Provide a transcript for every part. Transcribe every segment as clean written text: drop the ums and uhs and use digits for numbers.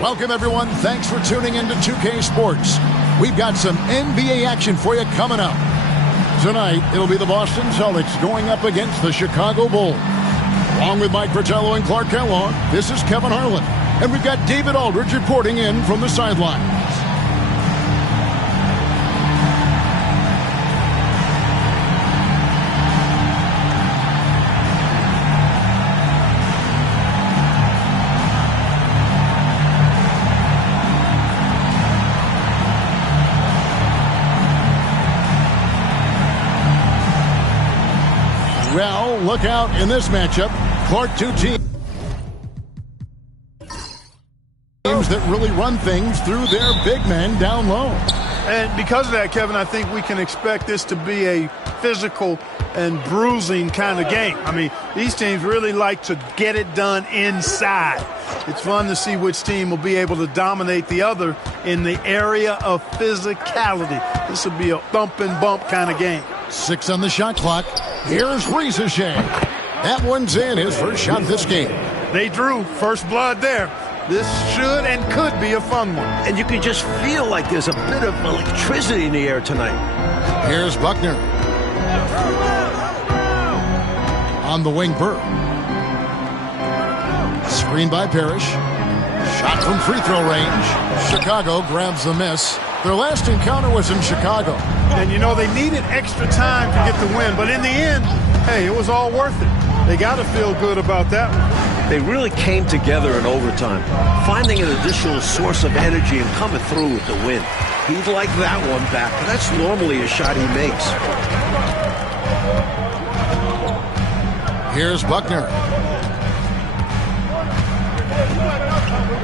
Welcome, everyone. Thanks for tuning in to 2K Sports. We've got some NBA action for you coming up. Tonight, it'll be the Boston Celtics going up against the Chicago Bulls. Along with Mike Fratello and Clark Kellogg, this is Kevin Harlan. And we've got David Aldridge reporting in from the sidelines. Well, look out in this matchup. Clark, two teams that really run things through their big men down low. And because of that, Kevin, I think we can expect this to be a physical and bruising kind of game. I mean, these teams really like to get it done inside. It's fun to see which team will be able to dominate the other in the area of physicality. This will be a thump and bump kind of game. 6 on the shot clock. Here's Risacher. That one's in, his first shot this game. They drew first blood there. This should and could be a fun one. And you can just feel like there's a bit of electricity in the air tonight. Here's Buckner. On the wing, Burr. Screen by Parrish. Shot from free throw range. Chicago grabs the miss. Their last encounter was in Chicago. And, you know, they needed extra time to get the win. But in the end, hey, it was all worth it. They got to feel good about that one. They really came together in overtime, finding an additional source of energy and coming through with the win. He'd like that one back, but that's normally a shot he makes. Here's Buckner.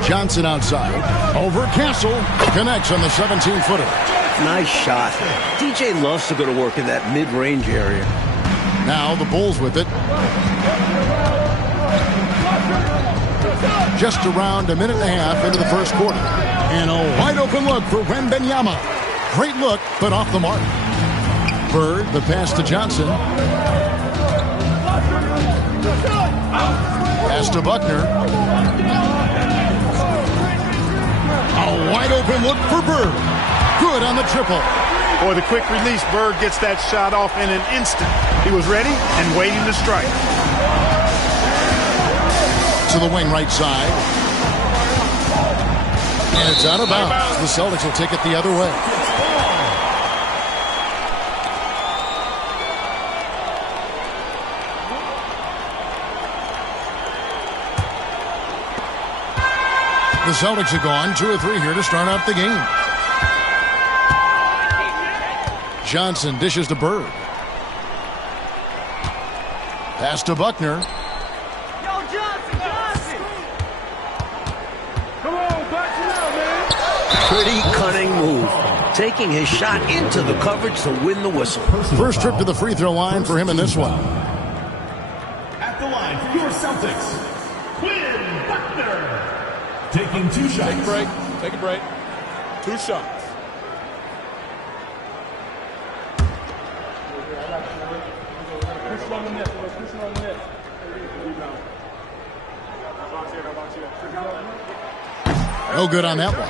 Johnson outside. Over Castle. Connects on the 17-footer. Nice shot. DJ loves to go to work in that mid-range area. Now the Bulls with it. Just around a minute and a half into the first quarter. And a wide-open look for Wembanyama. Great look, but off the mark. Bird, the pass to Johnson. Pass to Buckner. A wide-open look for Bird. Good on the triple. Boy, the quick release, Bird gets that shot off in an instant. He was ready and waiting to strike. To the wing right side. And it's out of bounds. The Celtics will take it the other way. The Celtics are gone 2 or 3 here to start out the game. Johnson dishes to Bird. Pass to Buckner. Pretty cunning move. Taking his shot into the coverage to win the whistle. First trip to the free throw line for him in this one. At the line for your Celtics, Quinn Buckner. Taking 2 shots. Take a break. Take a break. 2 shots. No good on that one.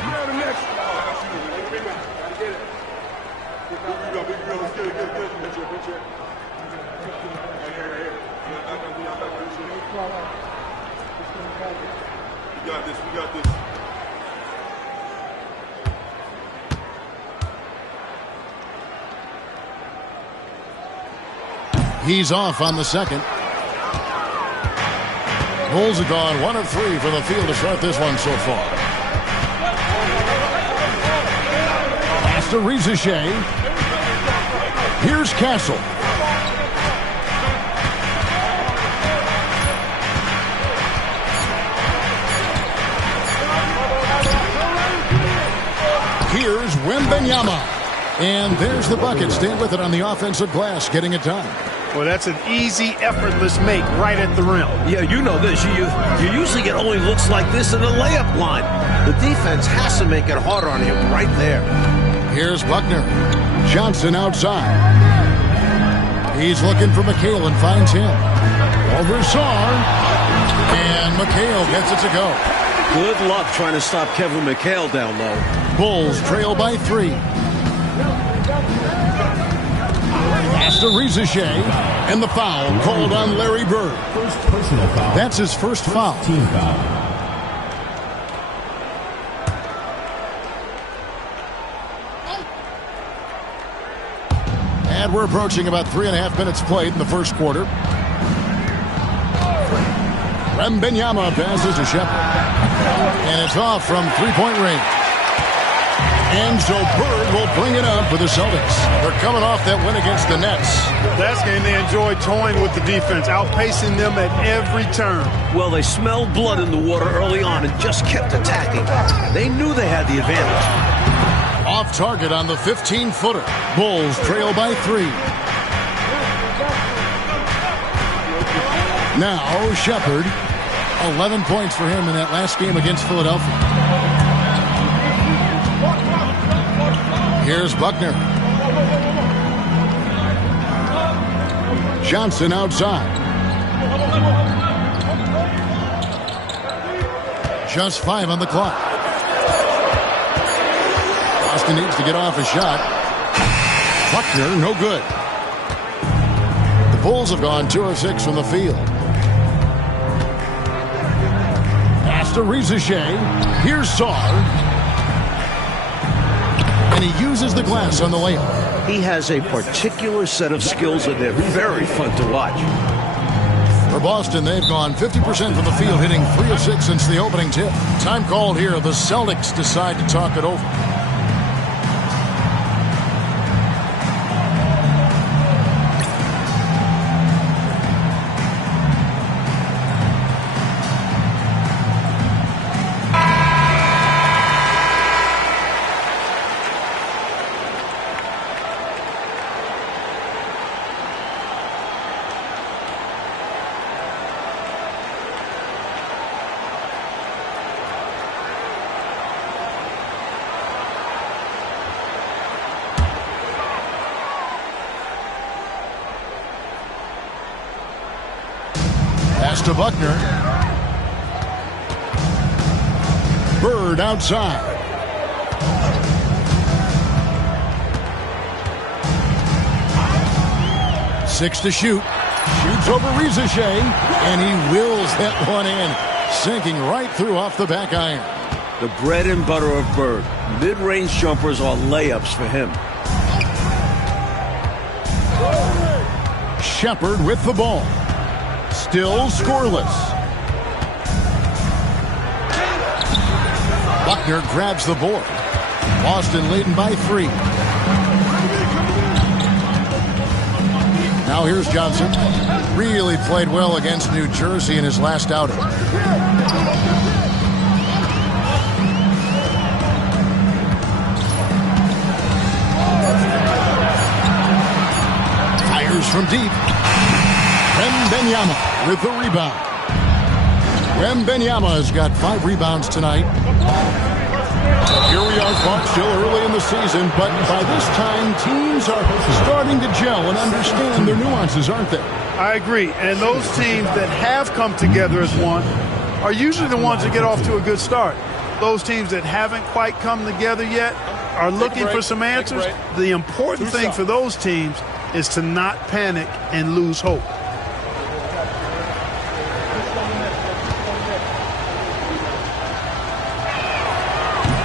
We got this. We got this. He's off on the second. Bulls are gone 1 of 3 for the field to start this one so far. Pass to Risacher. Here's Castle. Here's Wembanyama. And there's the bucket. Staying with it on the offensive glass, getting it done. Well, that's an easy, effortless make right at the rim. Yeah, you know this. You usually get only looks like this in the layup line. The defense has to make it harder on him right there. Here's Buckner. Johnson outside. He's looking for McHale and finds him. Over Sarr. And McHale gets it to go. Good luck trying to stop Kevin McHale down low. Bulls trail by 3. Pass to Rizachet, and the foul called on Larry Bird. First personal foul. That's his first foul. Team foul. And we're approaching about 3.5 minutes played in the first quarter. Wembanyama passes to Shepard. And it's off from three-point range. And so Bird will bring it up for the Celtics. They're coming off that win against the Nets. Last game they enjoyed toying with the defense, outpacing them at every turn. Well, they smelled blood in the water early on and just kept attacking. They knew they had the advantage. Off target on the 15-footer. Bulls trail by 3. Now Shepard, 11 points for him in that last game against Philadelphia. Here's Buckner. Johnson outside. Just 5 on the clock. Boston needs to get off a shot. Buckner, no good. The Bulls have gone 2 of 6 from the field. Pass to Rizachet. Here's Sarr. And he uses the glass on the layup. He has a particular set of skills, and they're very fun to watch. For Boston, they've gone 50% from the field, hitting 3 of 6 since the opening tip. Time called here. The Celtics decide to talk it over. Pass to Buckner. Bird outside. Six to shoot. Shoots over Rizachet, and he wills that one in, sinking right through off the back iron. The bread and butter of Bird. Mid-range jumpers are layups for him. Shepard with the ball. Still scoreless. Buckner grabs the board. Boston leading by 3. Now here's Johnson. Really played well against New Jersey in his last outing. Fires from deep. Wembanyama with the rebound. Wembanyama has got 5 rebounds tonight. Here we are, folks, still early in the season, but by this time, teams are starting to gel and understand their nuances, aren't they? I agree, and those teams that have come together as one are usually the ones that get off to a good start. Those teams that haven't quite come together yet are looking for some answers. The important thing for those teams is to not panic and lose hope.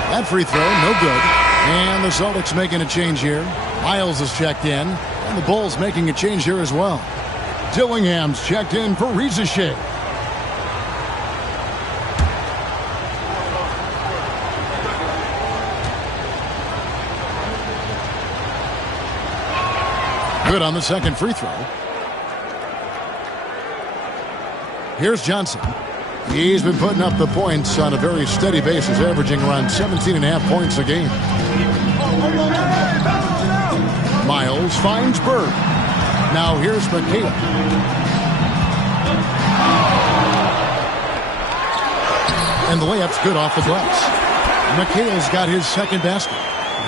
That free throw, no good. And the Celtics making a change here. Miles has checked in, and the Bulls making a change here as well. Dillingham's checked in for Rizachet. Good on the second free throw. Here's Johnson. He's been putting up the points on a very steady basis, averaging around 17.5 points a game. Miles finds Bird. Now here's McHale. And the layup's good off the glass. McHale's got his second basket.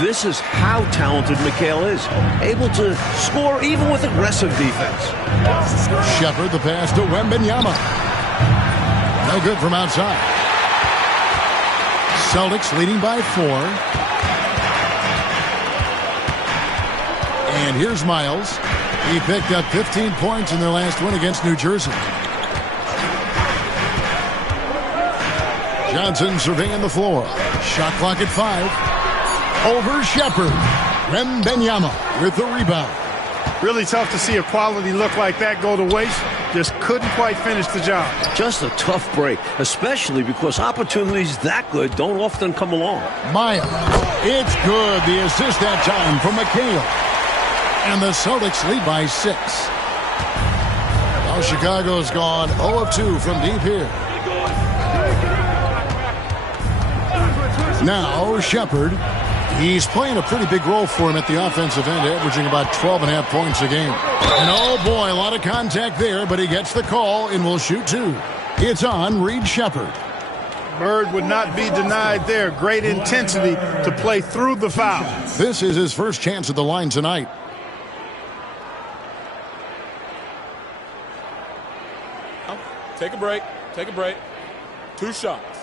This is how talented McHale is. Able to score even with aggressive defense. Shepard the pass to Wembanyama. No good from outside. Celtics leading by 4. And here's Miles. He picked up 15 points in their last win against New Jersey. Johnson surveying the floor. Shot clock at 5. Over Shepherd. Wembanyama with the rebound. Really tough to see a quality look like that go to waste. Just couldn't quite finish the job. Just a tough break, especially because opportunities that good don't often come along. Miles. It's good. The assist that time from McHale. And the Celtics lead by 6. Now Chicago's gone 0 of 2 from deep here. Now Shepherd. He's playing a pretty big role for him at the offensive end, averaging about 12.5 points a game. And oh boy, a lot of contact there, but he gets the call and will shoot 2. It's on Reed Shepherd. Bird would not be denied there. Great intensity to play through the foul. This is his first chance at the line tonight. Take a break. Take a break. 2 shots.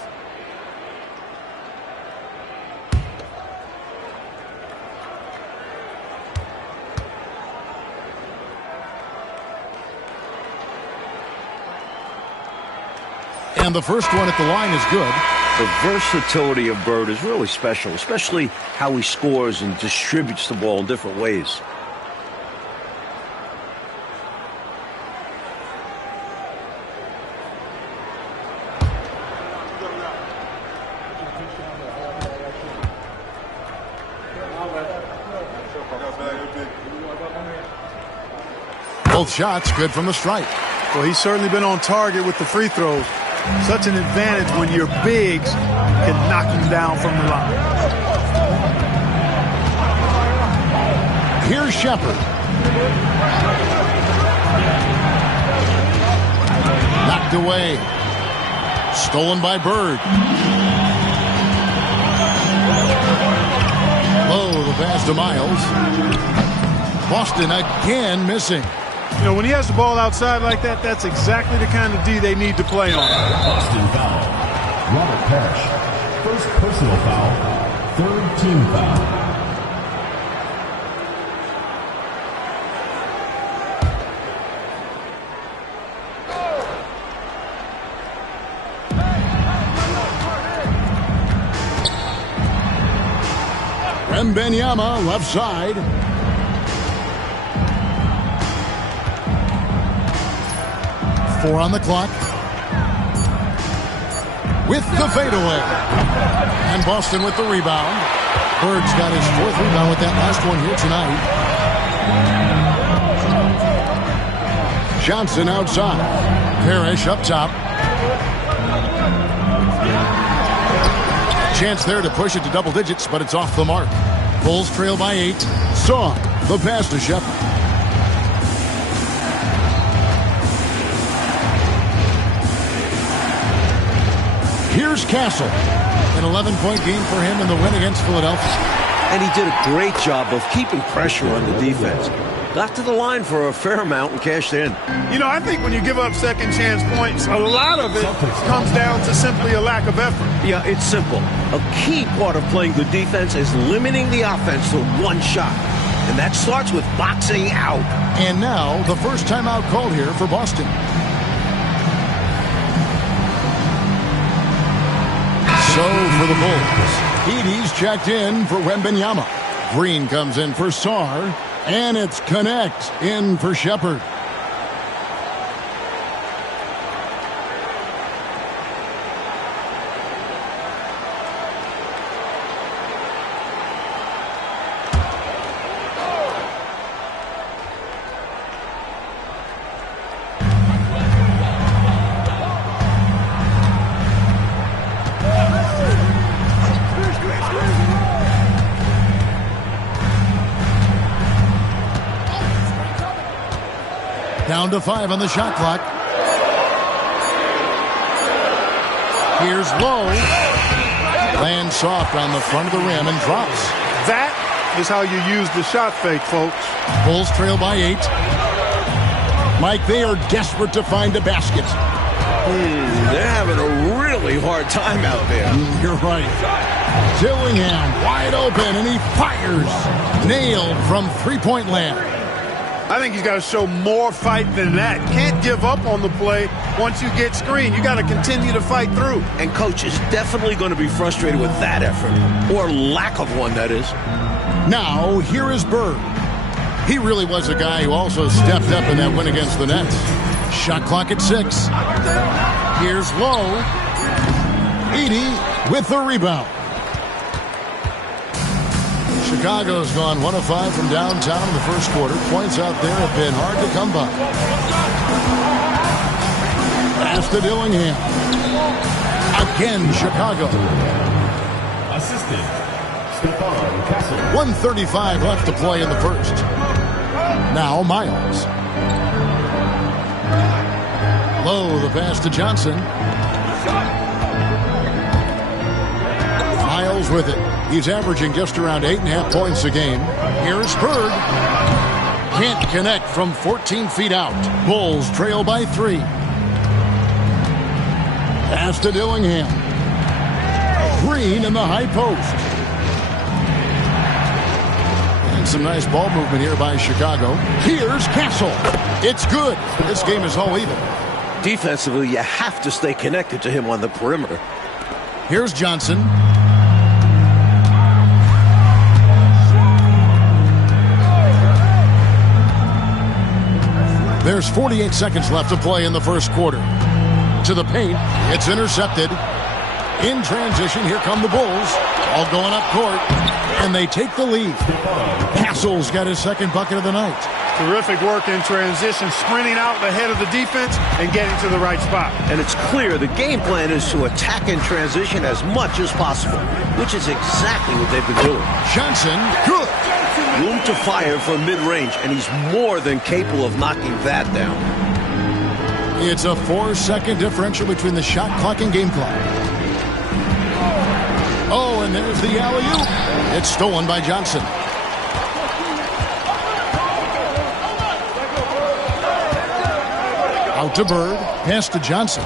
And the first one at the line is good. The versatility of Bird is really special, especially how he scores and distributes the ball in different ways. Both shots good from the stripe. Well, he's certainly been on target with the free throws. Such an advantage when your bigs can knock him down from the line. Here's Shepherd. Knocked away. Stolen by Bird. Low, the pass to Miles. Boston again missing. You know, when he has the ball outside like that, that's exactly the kind of D they need to play on. Boston foul. Robert Parrish. First personal foul. Third team foul. Wembanyama left side. Four on the clock. With the fadeaway. And Boston with the rebound. Bird's got his 4th rebound with that last one here tonight. Johnson outside. Parrish up top. Chance there to push it to double digits, but it's off the mark. Bulls trail by 8. Saw the pass to Shepherd. Here's Castle. An 11-point game for him in the win against Philadelphia. And he did a great job of keeping pressure on the defense. Got to the line for a fair amount and cashed in. You know, I think when you give up second chance points, a lot of it comes down to simply a lack of effort. Yeah, it's simple. A key part of playing good defense is limiting the offense to one shot. And that starts with boxing out. And now, the first timeout called here for Boston. So for the Bulls, Edey's checked in for Wembanyama. Green comes in for Sarr. And it's Connect in for Shepherd. Down to 5 on the shot clock. Here's Lowe. Lands soft on the front of the rim and drops. That is how you use the shot fake, folks. Bulls trail by 8. Mike, they are desperate to find a basket. They're having a really hard time out there. You're right. Dillingham wide open, and he fires. Nailed from three-point land. I think he's got to show more fight than that. Can't give up on the play once you get screened. You got to continue to fight through. And coach is definitely going to be frustrated with that effort, or lack of one, that is. Now, here is Bird. He really was a guy who also stepped up in that win against the Nets. Shot clock at 6. Here's Lowe. Edey with the rebound. Chicago's gone 1 of 5 from downtown in the first quarter. Points out there have been hard to come by. Pass to Dillingham. Again, Chicago. Assistant, Stephon Castle. 1:35 left to play in the first. Now Miles. Low, the pass to Johnson. Miles with it. He's averaging just around 8.5 points a game. Here's Bird. Can't connect from 14 feet out. Bulls trail by 3. Pass to Dillingham. Green in the high post. And some nice ball movement here by Chicago. Here's Castle. It's good. This game is all even. Defensively, you have to stay connected to him on the perimeter. Here's Johnson. There's 48 seconds left to play in the first quarter. To the paint. It's intercepted. In transition, here come the Bulls. All going up court. And they take the lead. Castle's got his second bucket of the night. Terrific work in transition, sprinting out ahead of the defense and getting to the right spot. And it's clear the game plan is to attack in transition as much as possible, which is exactly what they've been doing. Johnson, good. Room to fire from mid-range, and he's more than capable of knocking that down. It's a 4-second differential between the shot clock and game clock. Oh, and there's the alley-oop. It's stolen by Johnson. Out to Bird. Pass to Johnson.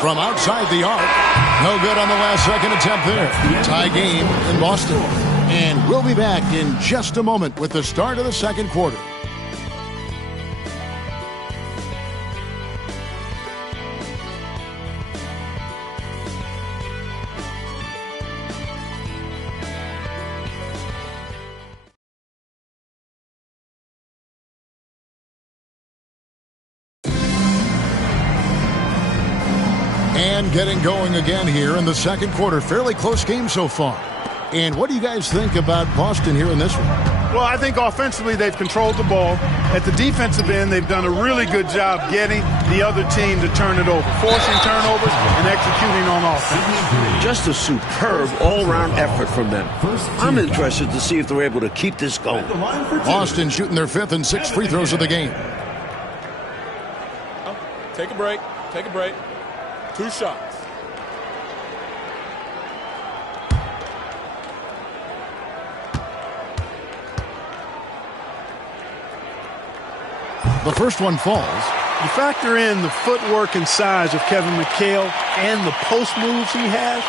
From outside the arc. No good on the last second attempt there. Tie game in Boston. And we'll be back in just a moment with the start of the second quarter. And getting going again here in the second quarter. Fairly close game so far. And what do you guys think about Boston here in this one? Well, I think offensively they've controlled the ball. At the defensive end, they've done a really good job getting the other team to turn it over, forcing turnovers and executing on offense. Just a superb all-around effort from them. I'm interested to see if they're able to keep this going. Boston shooting their 5th and 6th free throws of the game. Take a break. Take a break. 2 shots. The first one falls. You factor in the footwork and size of Kevin McHale and the post moves he has,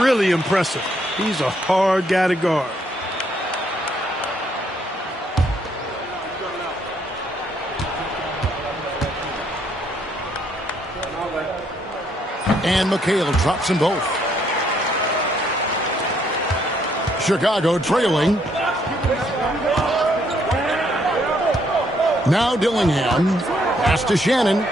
really impressive. He's a hard guy to guard. And McHale drops them both. Chicago trailing. Now Dillingham. Pass to Shannon.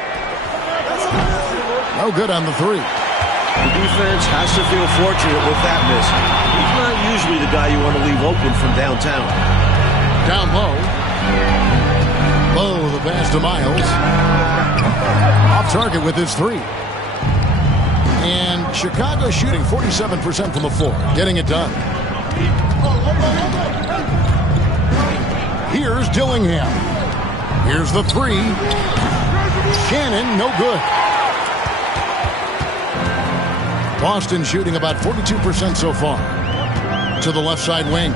No good on the 3. The defense has to feel fortunate with that miss. He's not usually the guy you want to leave open from downtown. Down low. Low, the pass to Miles. Off target with his 3. And Chicago shooting 47% from the floor. Getting it done. Here's Dillingham. Here's the 3. Shannon, no good. Boston shooting about 42% so far. To the left side wing.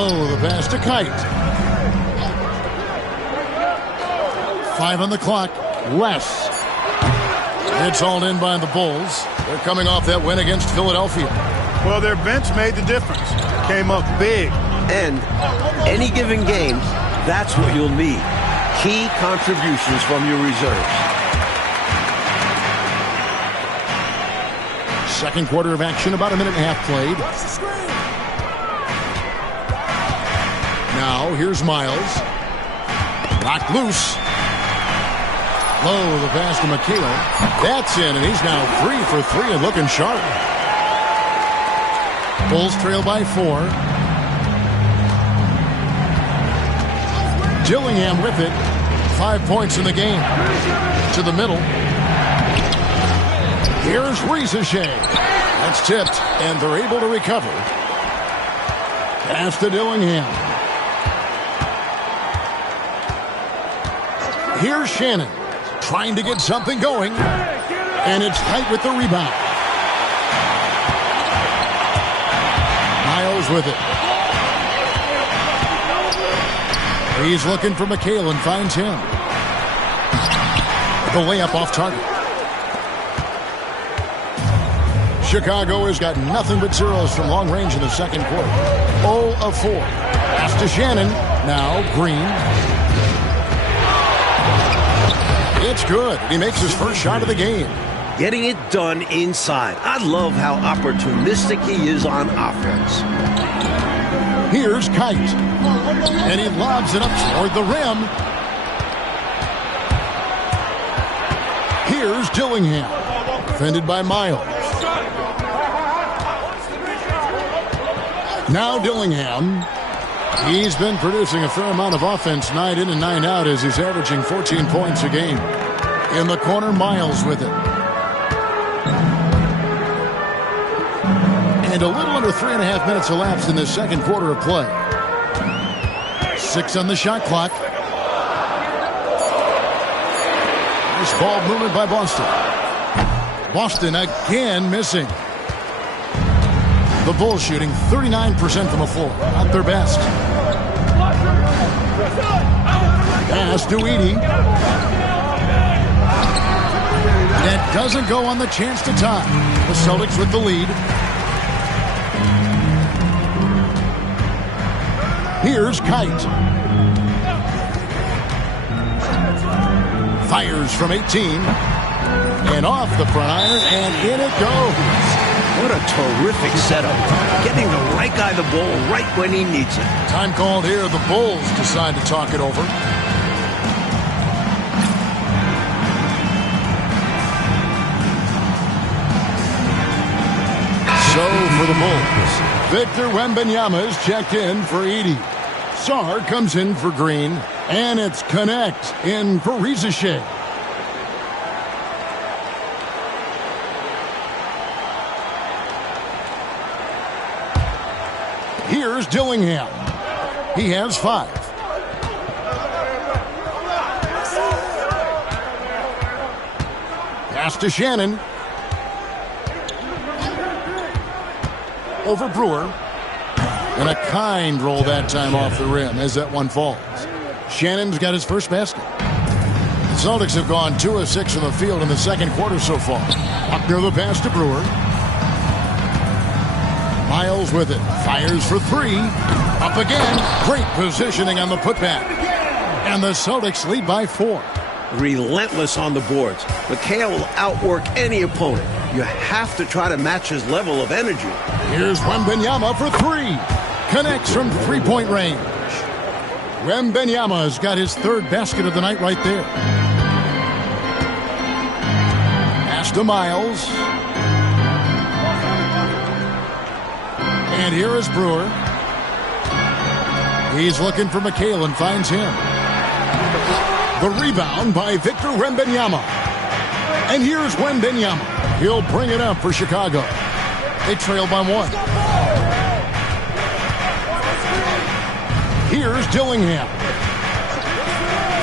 Low, the pass to Kite. 5 on the clock. Less. It's hauled in by the Bulls. They're coming off that win against Philadelphia. Well, their bench made the difference. Came up big. And any given game, that's what you'll need. Key contributions from your reserves. Second quarter of action, about a minute and a half played. Now, here's Miles. Knocked loose. Low, the pass to McHale. That's in, and he's now 3 for 3 and looking sharp. Bulls trail by 4. Dillingham with it. 5 points in the game. To the middle. Here's Riesachet. That's tipped, and they're able to recover. Pass to Dillingham. Here's Shannon. Trying to get something going. And it's tight with the rebound. Miles with it. He's looking for McHale and finds him. The layup off target. Chicago has got nothing but zeros from long range in the second quarter. 0 of 4. Pass to Shannon. Now Green. It's good. He makes his first shot of the game. Getting it done inside. I love how opportunistic he is on offense. Here's Kite. And he lobs it up toward the rim. Here's Dillingham. Defended by Miles. Now Dillingham. He's been producing a fair amount of offense night in and night out as he's averaging 14 points a game. In the corner, Miles with it. And a little under 3.5 minutes elapsed in the second quarter of play. 6 on the shot clock. Nice ball movement by Boston. Boston again missing. The Bulls shooting 39% from the floor. Not their best. Pass to Edey. That doesn't go on the chance to tie. The Celtics with the lead. Here's Kite. Fires from 18. And off the front iron, and in it goes. What a terrific setup. Getting the right guy the ball right when he needs it. Time called here. The Bulls decide to talk it over. So for the Bulls, Victor Wembanyama is checked in for Edey. Sarr comes in for Green. And it's Connect in for Riesachet. Here's Dillingham. He has 5. Pass to Shannon. Over Brewer. And a kind roll that time off the rim as that one falls. Shannon's got his first basket. The Celtics have gone 2 of 6 from the field in the second quarter so far. Buckner the pass to Brewer. Miles with it. Fires for 3. Up again. Great positioning on the putback. And the Celtics lead by 4. Relentless on the boards. McHale will outwork any opponent. You have to try to match his level of energy. Here's Wembanyama for 3. Connects from 3-point range. Wembanyama's got his 3rd basket of the night right there. Pass to Miles. And here is Brewer. He's looking for McHale and finds him. The rebound by Victor Wembanyama. And here's Wembanyama. He'll bring it up for Chicago. They trail by 1. Here's Dillingham.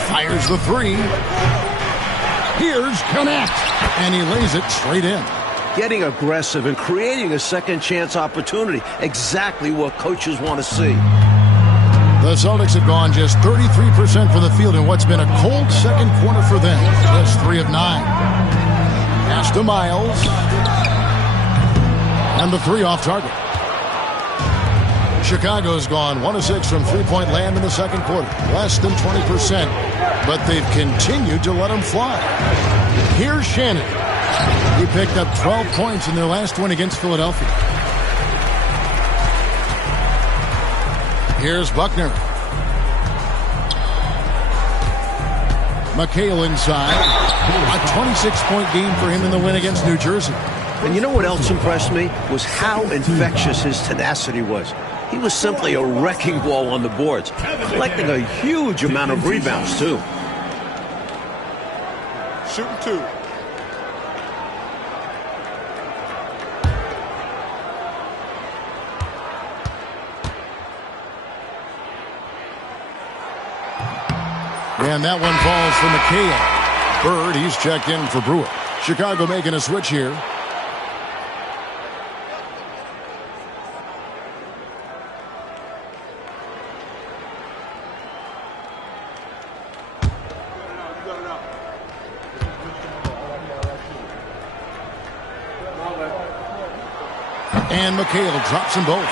Fires the 3. Here's Connect. And he lays it straight in. Getting aggressive and creating a second chance opportunity. Exactly what coaches want to see. The Celtics have gone just 33% from the field in what's been a cold second quarter for them. That's 3 of 9. Pass to Miles. And the 3 off target. Chicago's gone 1 of 6 from three-point land in the second quarter. Less than 20%. But they've continued to let them fly. Here's Shannon. He picked up 12 points in their last win against Philadelphia. Here's Buckner. McHale inside. A 26-point game for him in the win against New Jersey. And you know what else impressed me? Was how infectious his tenacity was. He was simply a wrecking ball on the boards, collecting a huge amount of rebounds, too. Shooting 2. And that one falls for McHale. Bird, he's checked in for Brewer. Chicago making a switch here. And McHale drops them both.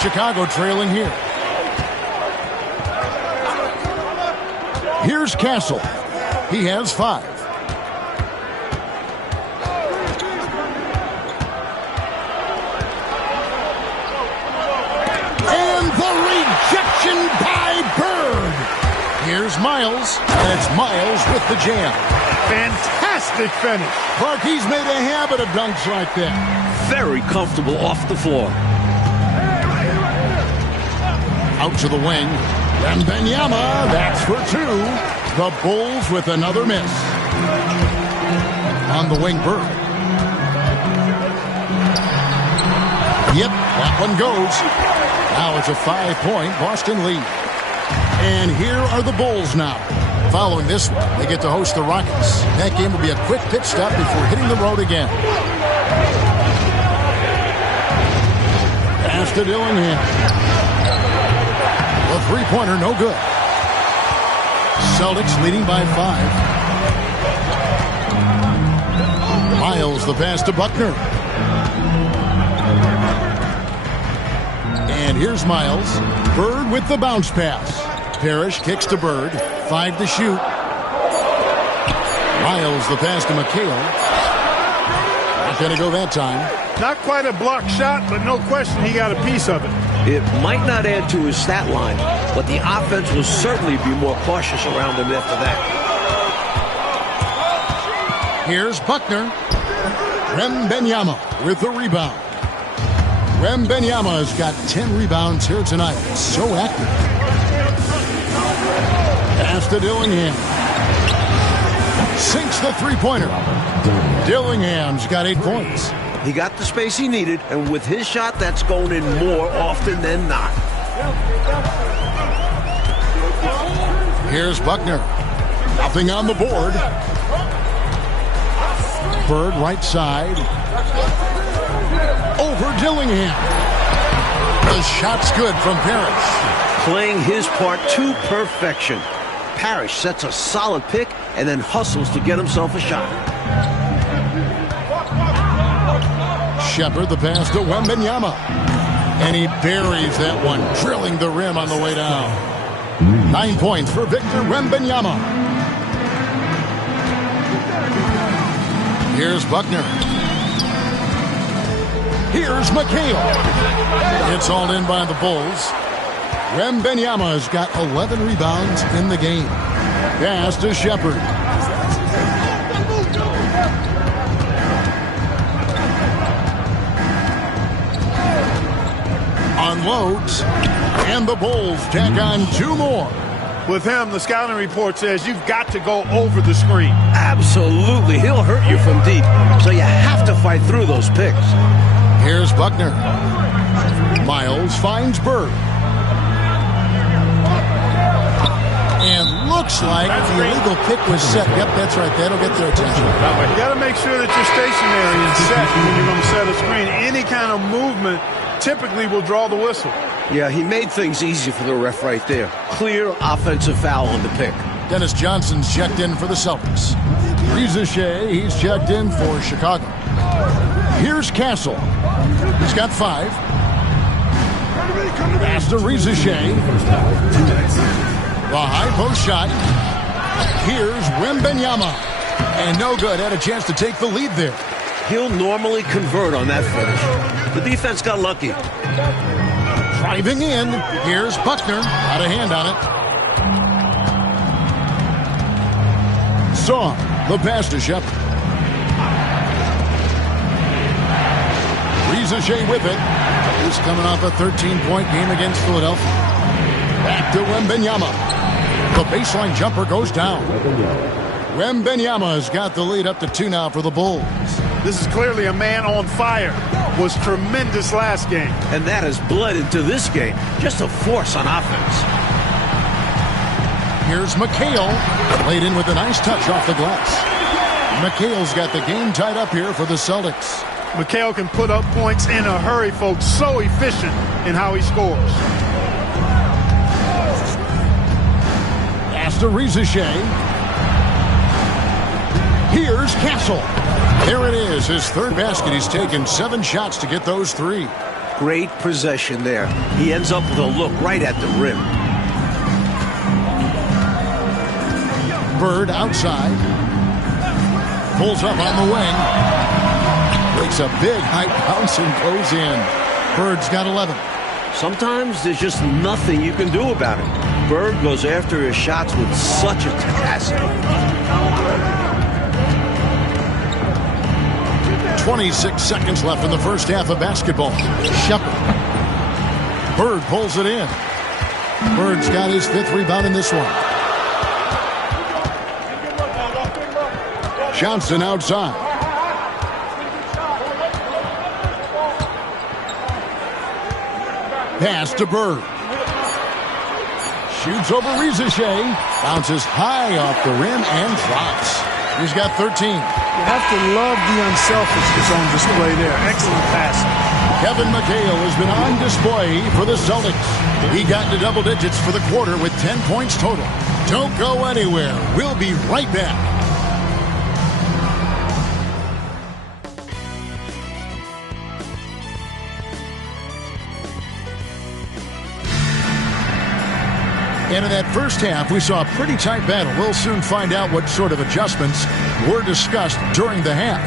Chicago trailing here. Here's Castle. He has 5. And the rejection by Bird. Here's Miles. And it's Miles with the jam. Fantastic finish. Clarkie's made a habit of dunks like that. Very comfortable off the floor. Out to the wing. Wembanyama, that's for 2. The Bulls with another miss. On the wing, Bird. Yep, that one goes. Now it's a 5-point Boston lead. And here are the Bulls now. Following this one, they get to host the Rockets. That game will be a quick pit stop before hitting the road again. Pass to Dillingham. The three-pointer, no good. Celtics leading by 5. Miles, the pass to Buckner. And here's Miles. Bird with the bounce pass. Parrish kicks to Bird. 5 to shoot. Miles, the pass to McHale. Not going to go that time. Not quite a block shot, but no question he got a piece of it. It might not add to his stat line, but the offense will certainly be more cautious around him after that. Here's Buckner. Wembanyama with the rebound. Wembanyama has got 10 rebounds here tonight. So active. Pass to Dillingham. Sinks the three-pointer. Dillingham's got 8 points. He got the space he needed, and with his shot, that's going in more often than not. Here's Buckner. Nothing on the board. Bird right side. Over Dillingham. The shot's good from Parrish. Playing his part to perfection. Parrish sets a solid pick and then hustles to get himself a shot. Shepard, the pass to Wembanyama. And he buries that one, drilling the rim on the way down. 9 points for Victor Wembanyama. Here's Buckner. Here's McHale. It's all in by the Bulls. Wembanyama has got 11 rebounds in the game. Pass to Shepard. Unloads, and the Bulls tack on 2 more. With him, the scouting report says you've got to go over the screen. Absolutely. He'll hurt you from deep, so you have to fight through those picks. Here's Buckner. Miles finds Bird. And looks like the illegal pick was set. Yep, that's right. That'll get their attention. You got to make sure that you're stationary and set when you're going to set a screen. Any kind of movement typically will draw the whistle. Yeah, he made things easy for the ref right there. Clear offensive foul on the pick. Dennis Johnson's checked in for the Celtics. Riziche, he's checked in for Chicago. Here's Castle. He's got 5. Pass to Riziche. The high post shot. Here's Wembanyama. And no good. Had a chance to take the lead there. He'll normally convert on that finish. The defense got lucky. Driving in. Here's Buckner. Got a hand on it. Saw the pass to Shepard. Riziche with it. He's coming off a 13-point game against Philadelphia. Back to Wembanyama. The baseline jumper goes down. Wembanyama's got the lead up to 2 now for the Bulls. This is clearly a man on fire. Was tremendous last game. And that has bled into this game. Just a force on offense. Here's McHale. Laid in with a nice touch off the glass. McHale's got the game tied up here for the Celtics. McHale can put up points in a hurry, folks. So efficient in how he scores. Pass to Riziche. Here's Castle. There it is, his 3rd basket. He's taken 7 shots to get those 3. Great possession there. He ends up with a look right at the rim. Bird outside. Pulls up on the wing. Makes a big high bounce and goes in. Bird's got 11. Sometimes there's just nothing you can do about it. Bird goes after his shots with such a tenacity. 26 seconds left in the first half of basketball. Shepard. Bird pulls it in. Bird's got his 5th rebound in this one. Johnson outside. Pass to Bird. Shoots over Riziche. Bounces high off the rim and drops. He's got 13. You have to love the unselfishness on display there. Excellent passing. Kevin McHale has been on display for the Celtics. He got to double digits for the quarter with 10 points total. Don't go anywhere. We'll be right back. And in that first half, we saw a pretty tight battle. We'll soon find out what sort of adjustments were discussed during the half.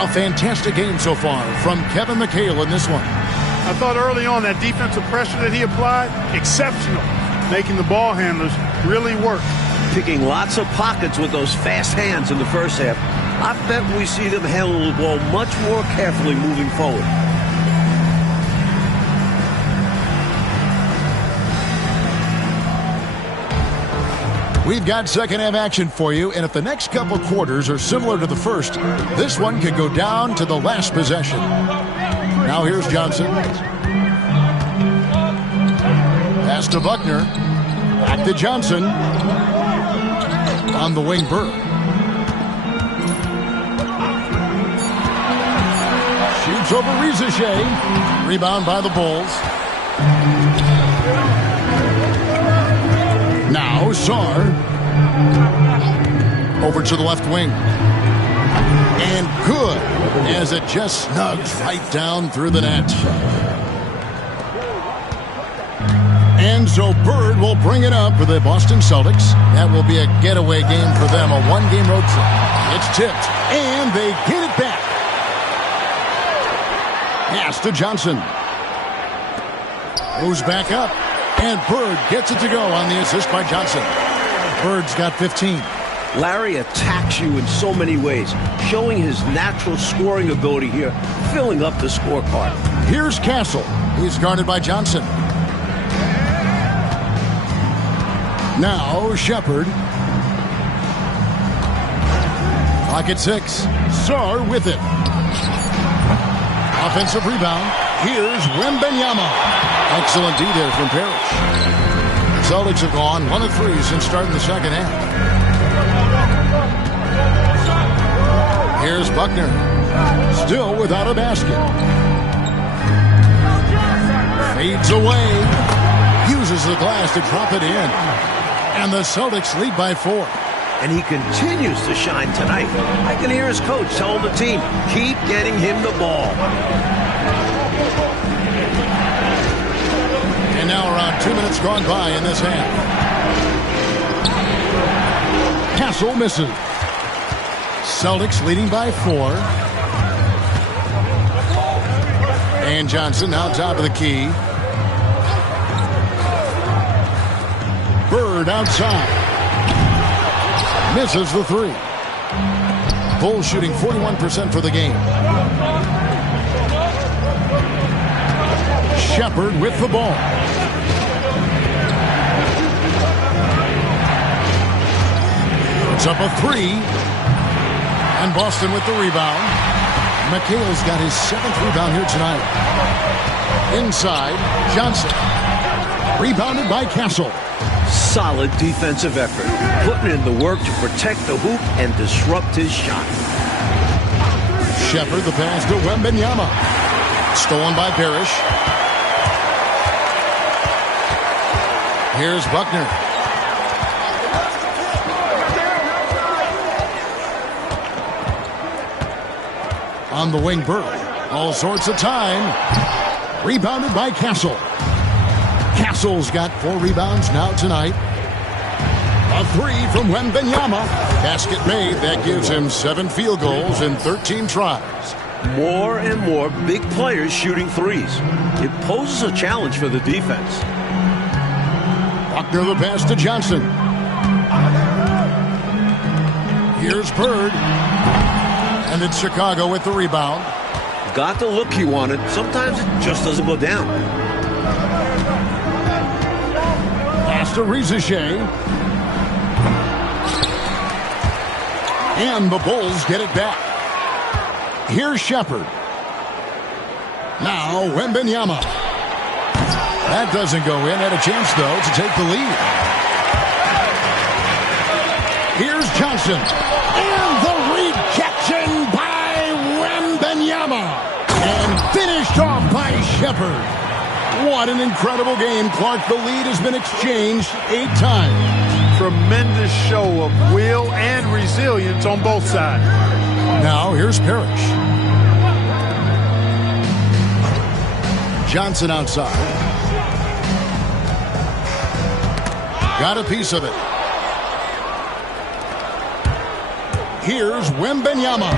A fantastic game so far from Kevin McHale in this one. I thought early on that defensive pressure that he applied, exceptional. Making the ball handlers really work. Picking lots of pockets with those fast hands in the first half. I bet we see them handle the ball much more carefully moving forward. We've got second half action for you, and if the next couple quarters are similar to the first, this one could go down to the last possession. Now here's Johnson. Pass to Buckner. Back to Johnson. On the wing, Bird. Shoots over Riziche. Rebound by the Bulls. Now Sarr over to the left wing. And good, as it just snugs right down through the net. And so Bird will bring it up for the Boston Celtics. That will be a getaway game for them, a one-game road trip. It's tipped, and they get it back. Pass to Johnson. Moves back up. And Bird gets it to go on the assist by Johnson. Bird's got 15. Larry attacks you in so many ways, showing his natural scoring ability here, filling up the scorecard. Here's Castle. He's guarded by Johnson. Now Shepard. Clock at 6. Sarr with it. Offensive rebound. Here's Wembanyama. Excellent D there from Parrish. Celtics have gone 1 of 3 since starting the second half. Here's Buckner. Still without a basket. Fades away. uses the glass to drop it in. And the Celtics lead by 4. And he continues to shine tonight. I can hear his coach telling the team, keep getting him the ball. And now around 2 minutes gone by in this half. Castle misses. Celtics leading by 4. And Johnson now top of the key. Bird outside. Misses the 3. Bulls shooting 41% for the game. Shepard with the ball. It's up a 3. And Boston with the rebound. McHale's got his 7th rebound here tonight. Inside, Johnson. Rebounded by Castle. Solid defensive effort. Putting in the work to protect the hoop and disrupt his shot. Shepard the pass to Wembanyama. Stolen by Parrish. Here's Buckner. On the wing, Bird. All sorts of time. Rebounded by Castle. Castle's got 4 rebounds now tonight. A 3 from Wembanyama. Basket made. That gives him 7 field goals in 13 tries. More and more big players shooting threes. It poses a challenge for the defense. Buckner the pass to Johnson. Here's Bird. And it's Chicago with the rebound. Got the look he wanted. Sometimes it just doesn't go down. Pass to Rizachet. And the Bulls get it back. Here's Shepard. Now Wembanyama. That doesn't go in. Had a chance, though, to take the lead. Here's Johnson. And the rejection by Wembanyama. And finished off by Shepard. What an incredible game, Clark. The lead has been exchanged 8 times. Tremendous show of will and resilience on both sides. Now here's Parrish. Johnson outside. Got a piece of it. Here's Wembanyama.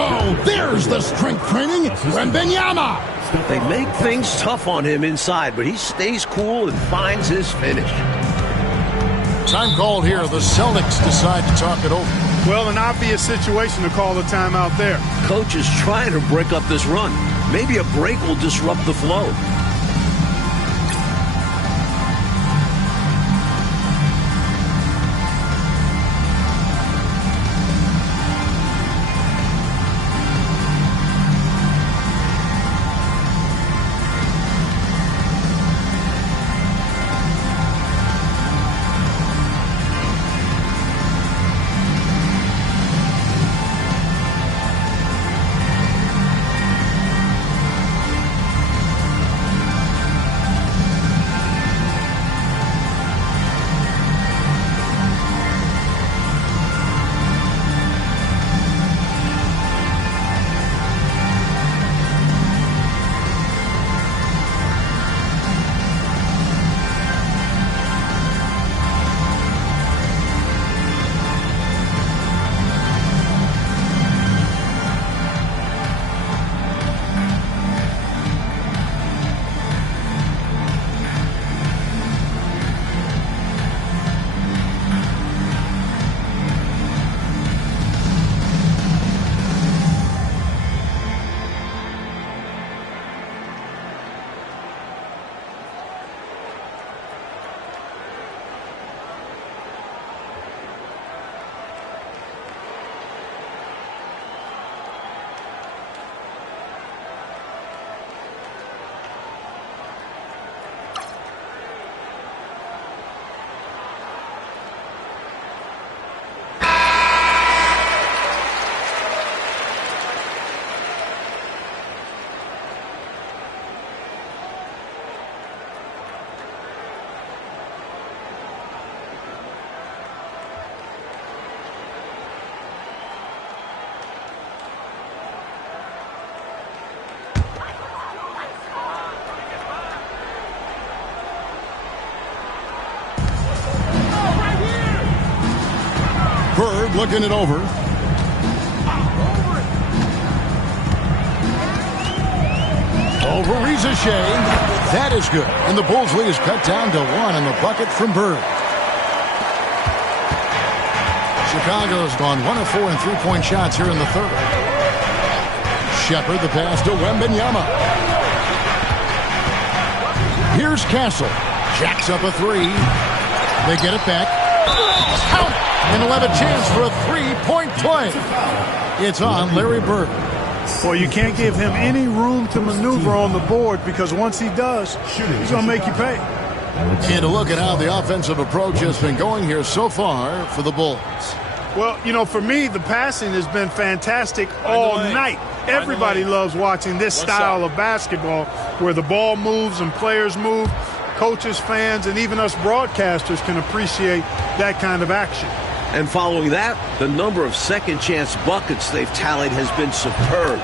Oh, there's the strength training. Wembanyama. They make things tough on him inside, but he stays cool and finds his finish. Time called here. The Celtics decide to talk it over. Well, an obvious situation to call a timeout there. Coach is trying to break up this run. Maybe a break will disrupt the flow. Bird looking it over. Over Rizachet. That is good. And the Bulls lead is cut down to 1 in the bucket from Bird. Chicago's gone 1 of 4 in three-point shots here in the third. Shepard the pass to Wembanyama. Here's Castle. Jacks up a three. They get it back. Count it! And he'll have a chance for a three-point play. It's on Larry Bird. Well, you can't give him any room to maneuver on the board because once he does, he's going to make you pay. And a look at how the offensive approach has been going here so far for the Bulls. Well, you know, for me, the passing has been fantastic all night. Everybody loves watching this style of basketball where the ball moves and players move. Coaches, fans, and even us broadcasters can appreciate that kind of action. And following that, the number of second-chance buckets they've tallied has been superb,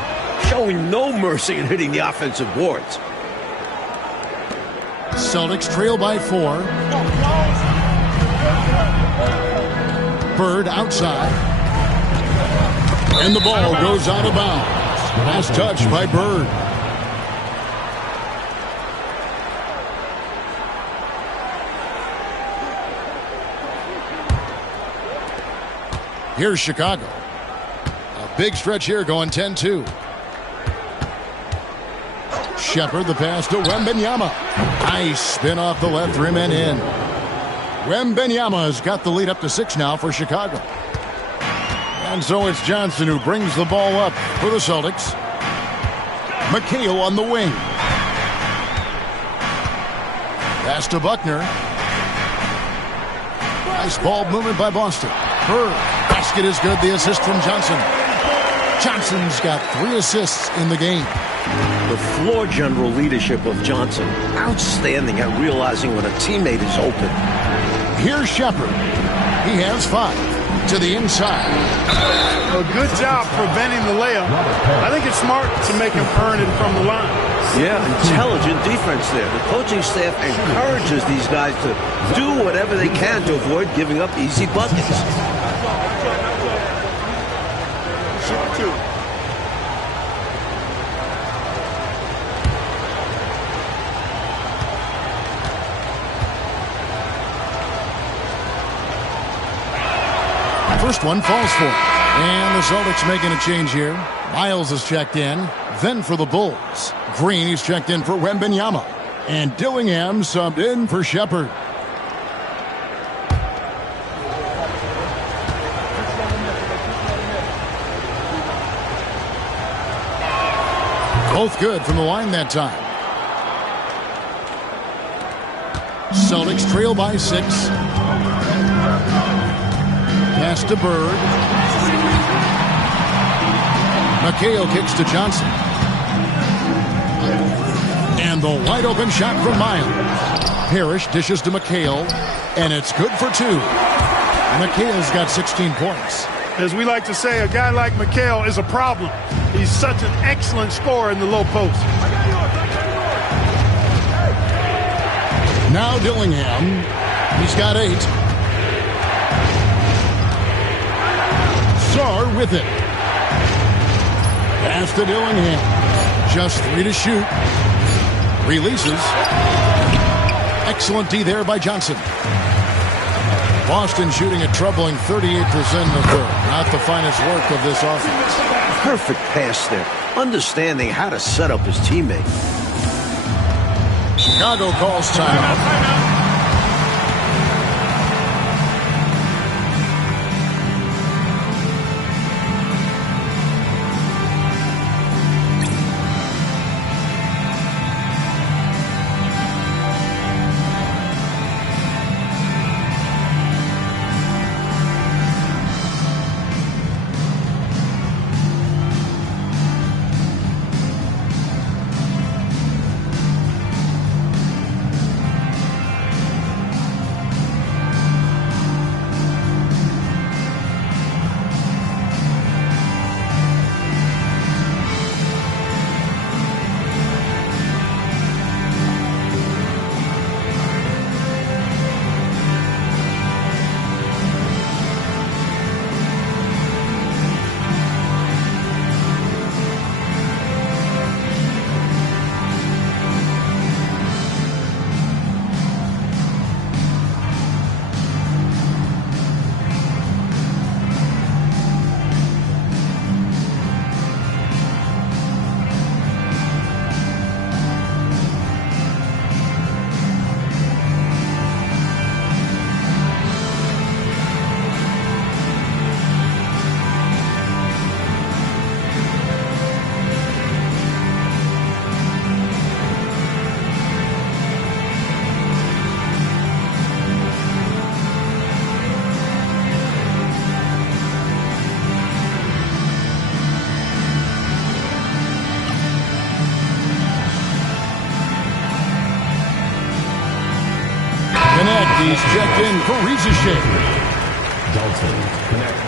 showing no mercy in hitting the offensive boards. Celtics trail by 4. Bird outside. And the ball goes out of bounds. Last touch by Bird. Here's Chicago. A big stretch here going 10-2. Shepard the pass to Wembanyama. Nice spin off the left rim and in. Wembanyama has got the lead up to 6 now for Chicago. And so it's Johnson who brings the ball up for the Celtics. McHale on the wing. Pass to Buckner. Nice ball movement by Boston. Bird. Basket is good. The assist from Johnson. Johnson's got 3 assists in the game. The floor general leadership of Johnson, outstanding at realizing when a teammate is open. Here's Shepard. He has 5 to the inside. A good job preventing the layup. I think it's smart to make him earn it from the line. Yeah, intelligent defense there. The coaching staff encourages these guys to do whatever they can to avoid giving up easy buckets. First one falls for it. And the Celtics making a change here. Miles is checked in. Then for the Bulls, Green is checked in for Wembanyama. And Dillingham subbed in for Shepard. Both good from the line that time. Celtics trail by 6. Pass to Bird. McHale kicks to Johnson. And the wide open shot from Miles. Parrish dishes to McHale. And it's good for 2. McHale's got 16 points. As we like to say, a guy like McHale is a problem. He's such an excellent scorer in the low post. Now Dillingham. He's got 8. Sarr with it. Pass to Dillingham. Just 3 to shoot. Releases. Excellent D there by Johnson. Boston shooting a troubling 38% in the third. Not the finest work of this offense. Perfect pass there. Understanding how to set up his teammate. Chicago calls timeout. He's checked in for Rizachet. Dalton Knecht.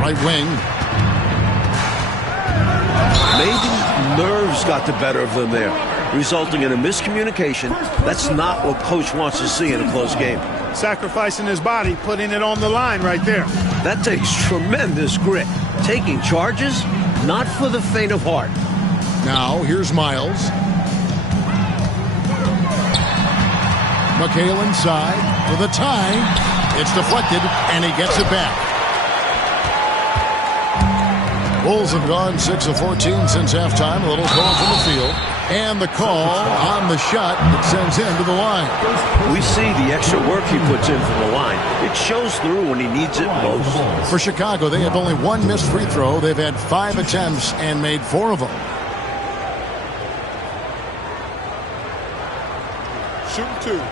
Right wing. Maybe nerves got the better of them there, resulting in a miscommunication. That's not what coach wants to see in a close game. Sacrificing his body, putting it on the line right there. That takes tremendous grit. Taking charges, not for the faint of heart. Now, here's Miles. McHale inside for the tie. It's deflected, and he gets it back. Bulls have gone 6 of 14 since halftime. A little call from the field. And the call on the shot that sends him to the line. We see the extra work he puts in from the line. It shows through when he needs it most. For Chicago, they have only one missed free throw. They've had 5 attempts and made 4 of them. Shooting 2.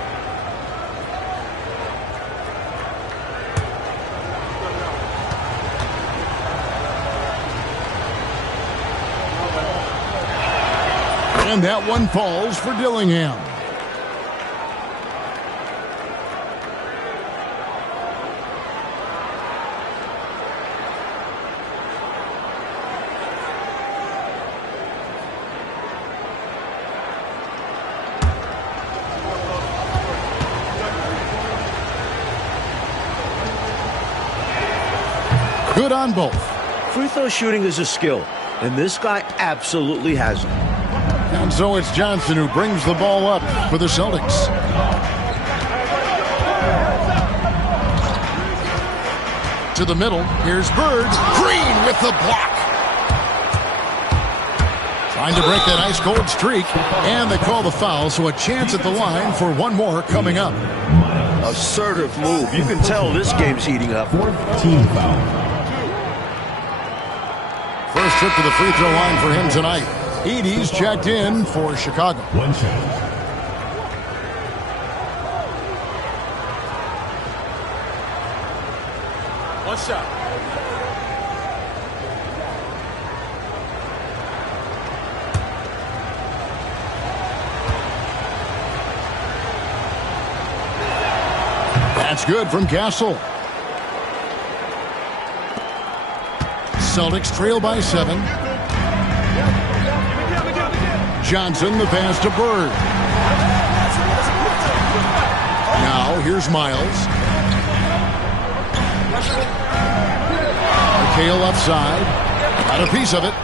And that one falls for Dillingham. Good on both. Free throw shooting is a skill, and this guy absolutely has it. And so it's Johnson who brings the ball up for the Celtics. To the middle. Here's Bird. Green with the block. Trying to break that ice-cold streak. And they call the foul, so a chance at the line for one more coming up. Assertive move. You can tell this game's heating up. 4th team foul. First trip to the free throw line for him tonight. Edey's checked in for Chicago. One shot. One shot. That's good from Castle. Celtics trail by 7. Johnson, the pass to Bird. Now, here's Miles. McHale left side. Got a piece of it.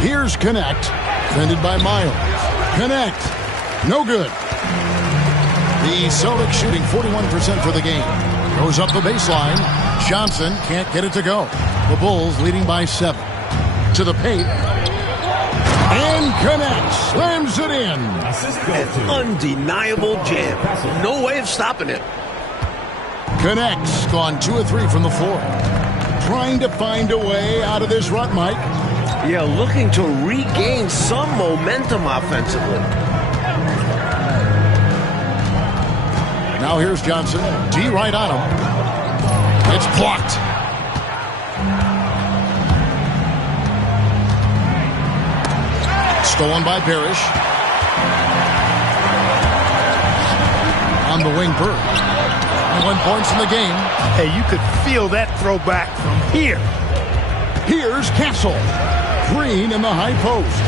Here's Knecht. Defended by Miles. Knecht. No good. The Celtics shooting 41% for the game. Goes up the baseline. Johnson can't get it to go. The Bulls leading by 7. To the paint. And Knecht slams it in. An undeniable jam. No way of stopping it. Knecht's gone 2 of 3 from the floor. Trying to find a way out of this rut, Mike. Yeah, looking to regain some momentum offensively. Now here's Johnson. D right on him. It's blocked. Stolen by Parrish. On the wing, Bird. 21 points in the game. Hey, you could feel that throwback from here. Here's Castle. Green in the high post.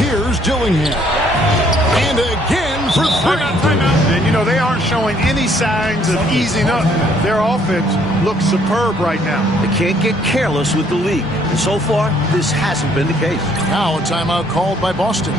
Here's Dillingham. And again for 3. And, you know, they aren't showing any signs of easing up. Their offense looks superb right now. They can't get careless with the league. And so far, this hasn't been the case. Now a timeout called by Boston.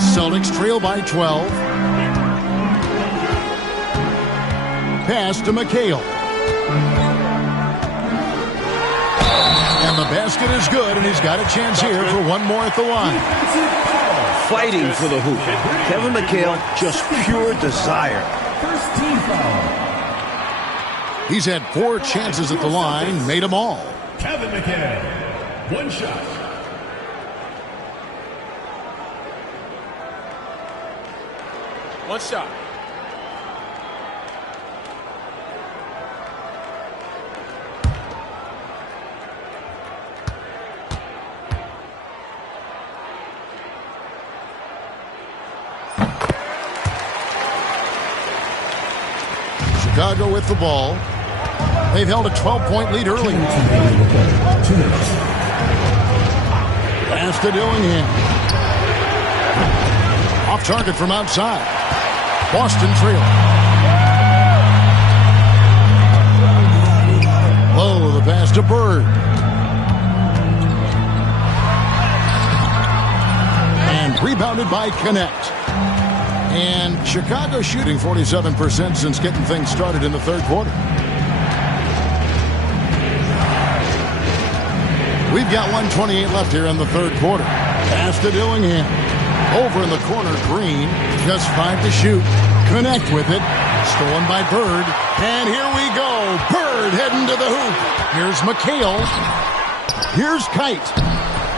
Celtics trail by 12. Pass to McHale. And the basket is good, and he's got a chance here for one more at the line. Fighting for the hoop. Kevin McHale, just pure desire. First team foul. He's had 4 chances at the line, made them all. Kevin McHale. One shot. One shot. Chicago with the ball. They've held a 12-point lead early. Pass to Dillingham. Off target from outside. Boston trail. Low, the pass to Bird. And rebounded by Connect. And Chicago shooting 47% since getting things started in the third quarter. We've got 1:28 left here in the third quarter. Pass to Dillingham. Over in the corner, Green. Just 5 to shoot. Connect with it. Stolen by Bird. And here we go. Bird heading to the hoop. Here's McHale. Here's Kite.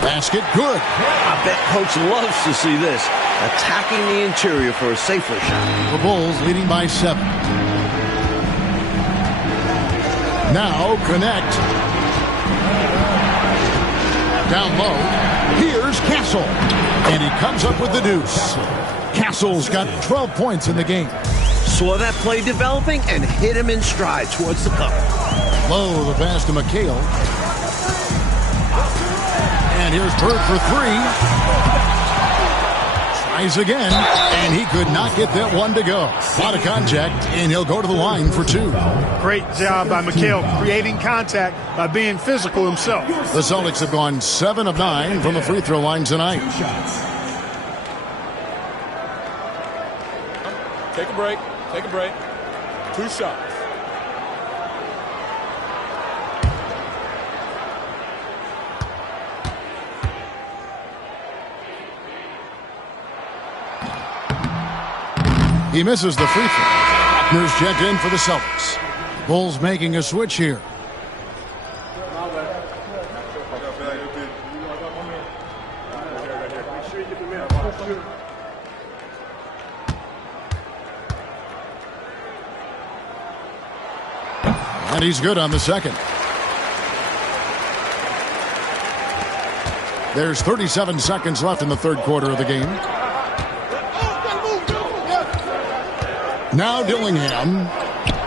Basket good. I bet Coach loves to see this. Attacking the interior for a safer shot. The Bulls leading by 7. Now Connect. Down low. Here's Castle. And he comes up with the deuce. Castle's got 12 points in the game. Saw that play developing and hit him in stride towards the cup. Low, the pass to McHale. And here's Bird for 3. Tries again, and he could not get that one to go. A lot of contact, and he'll go to the line for 2. Great job by McHale creating contact by being physical himself. The Celtics have gone 7 of 9 from the free throw line tonight. Take a break. Take a break. 2 shots. He misses the free throw. Buckner's checked in for the Celtics. Bulls making a switch here. And he's good on the second. There's 37 seconds left in the third quarter of the game. Now Dillingham.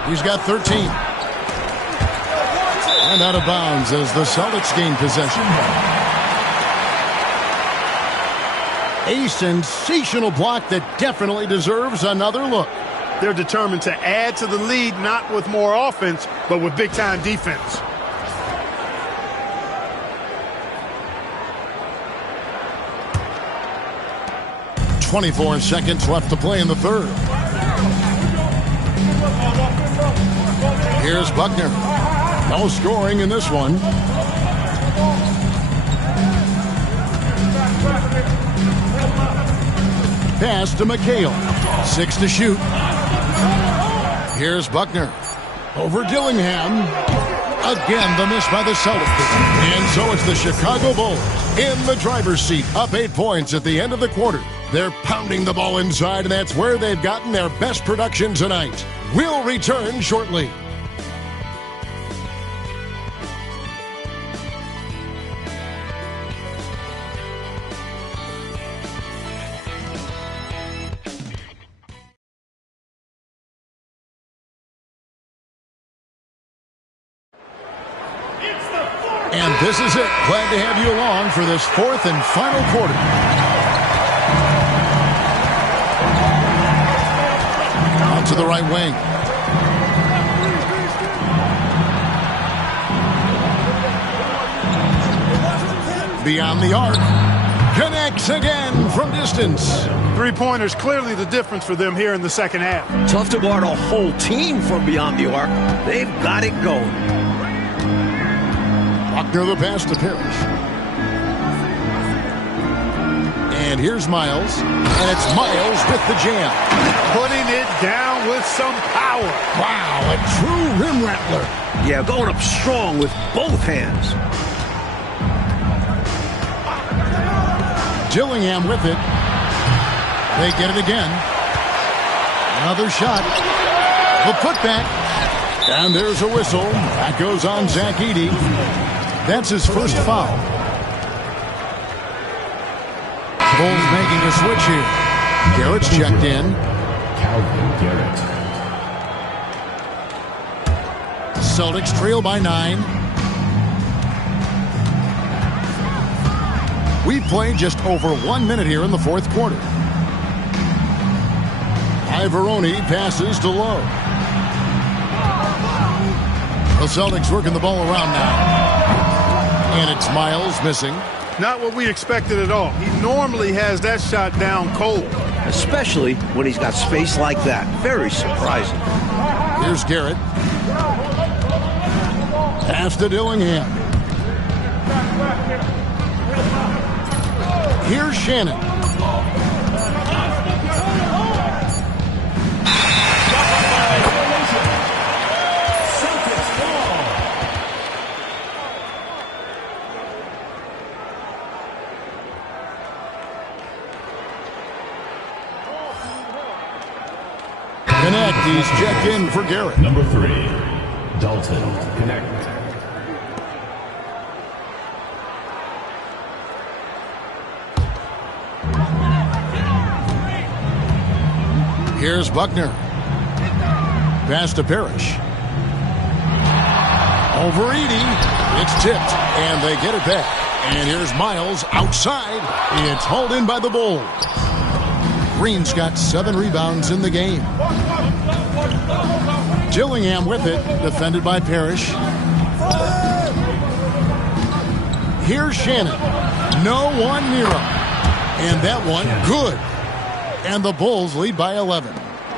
He's got 13. And out of bounds as the Celtics gain possession. A sensational block that definitely deserves another look. They're determined to add to the lead, not with more offense, but with big-time defense. .24 seconds left to play in the third. Here's Buckner. No scoring in this one. Pass to McHale. 6 to shoot. Here's Buckner. Over Dillingham. Again, the miss by the Celtics. And so it's the Chicago Bulls in the driver's seat, up 8 points at the end of the quarter. They're pounding the ball inside, and that's where they've gotten their best production tonight. We'll return shortly. And this is it. Glad to have you along for this fourth and final quarter. Out to the right wing. Beyond the arc. Connects again from distance. Three-pointers clearly the difference for them here in the second half. Tough to guard a whole team from beyond the arc. They've got it going. Buckner the pass to Parrish. And here's Miles. And it's Miles with the jam. Putting it down with some power. Wow, a true rim rattler. Yeah, going up strong with both hands. Dillingham with it. They get it again. Another shot. The putback. And there's a whistle. That goes on Zach Edey. That's his first foul. Bulls making a switch here. Garrett's checked in. Calvin Garrett. Celtics trail by 9. We played just over 1 minute here in the fourth quarter. Ivoroni passes to Lowe. The Celtics working the ball around now. And it's Miles missing. Not what we expected at all. He normally has that shot down cold. Especially when he's got space like that. Very surprising. Here's Garrett. Pass to Dillingham. Here's Shannon. Connect, he's checked in for Garrett. Number 3, Dalton Connect. Here's Buckner. Pass to Parrish. Over Edey. It's tipped, and they get it back. And here's Miles outside. It's hauled in by the Bulls. Green's got 7 rebounds in the game. Dillingham with it, defended by Parrish. Here's Shannon. No one near him. And that one, good. And the Bulls lead by 11.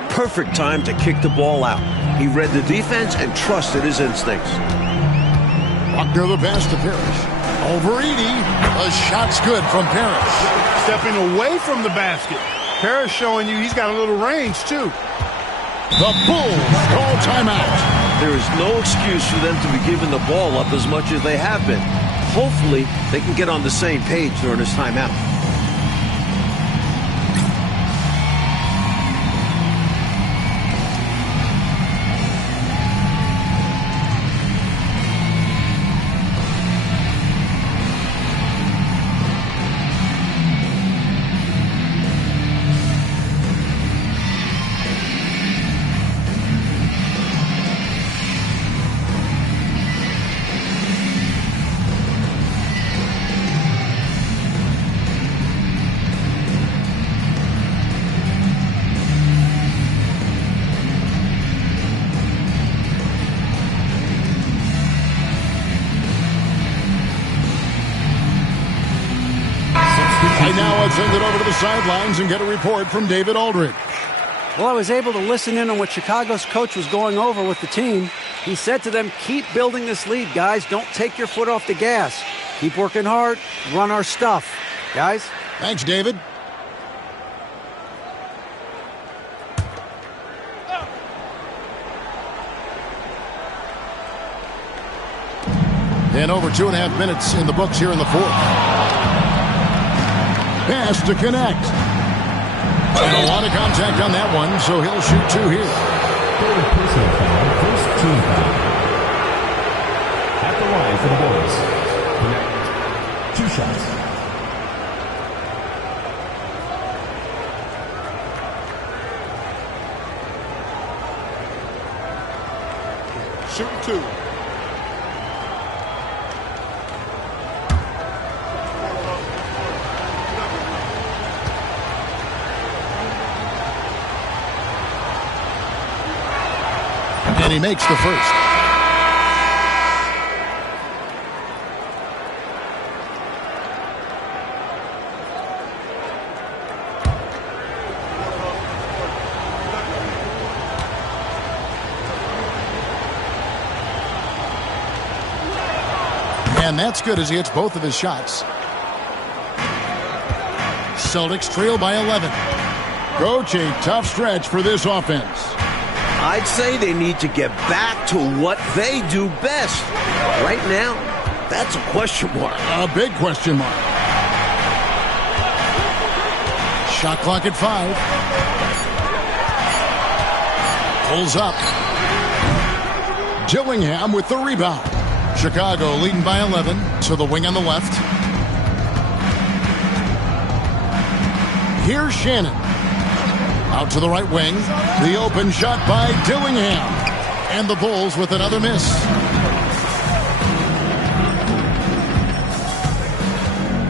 Perfect time to kick the ball out. He read the defense and trusted his instincts. Buckner the pass to Parrish. Over Edey. The shot's good from Parrish. Stepping away from the basket. Parrish showing you he's got a little range, too. The Bulls call timeout. There is no excuse for them to be giving the ball up as much as they have been. Hopefully, they can get on the same page during this timeout. Now let's send it over to the sidelines and get a report from David Aldridge. Well, I was able to listen in on what Chicago's coach was going over with the team. He said to them, keep building this lead, guys. Don't take your foot off the gas. Keep working hard. Run our stuff. Guys? Thanks, David. And over 2.5 minutes in the books here in the fourth. Pass to Connect. And a lot of contact on that one, so he'll shoot 2 here. Third personal foul, first team foul. At the line for the Bulls. Connect. 2 shots. Shooting 2. And he makes the first. And that's good as he hits both of his shots. Celtics trail by 11. Coach, a tough stretch for this offense. I'd say they need to get back to what they do best. Right now, that's a question mark. A big question mark. Shot clock at 5. Pulls up. Dillingham with the rebound. Chicago leading by 11 to the wing on the left. Here's Shannon. Out to the right wing. The open shot by Dillingham. And the Bulls with another miss.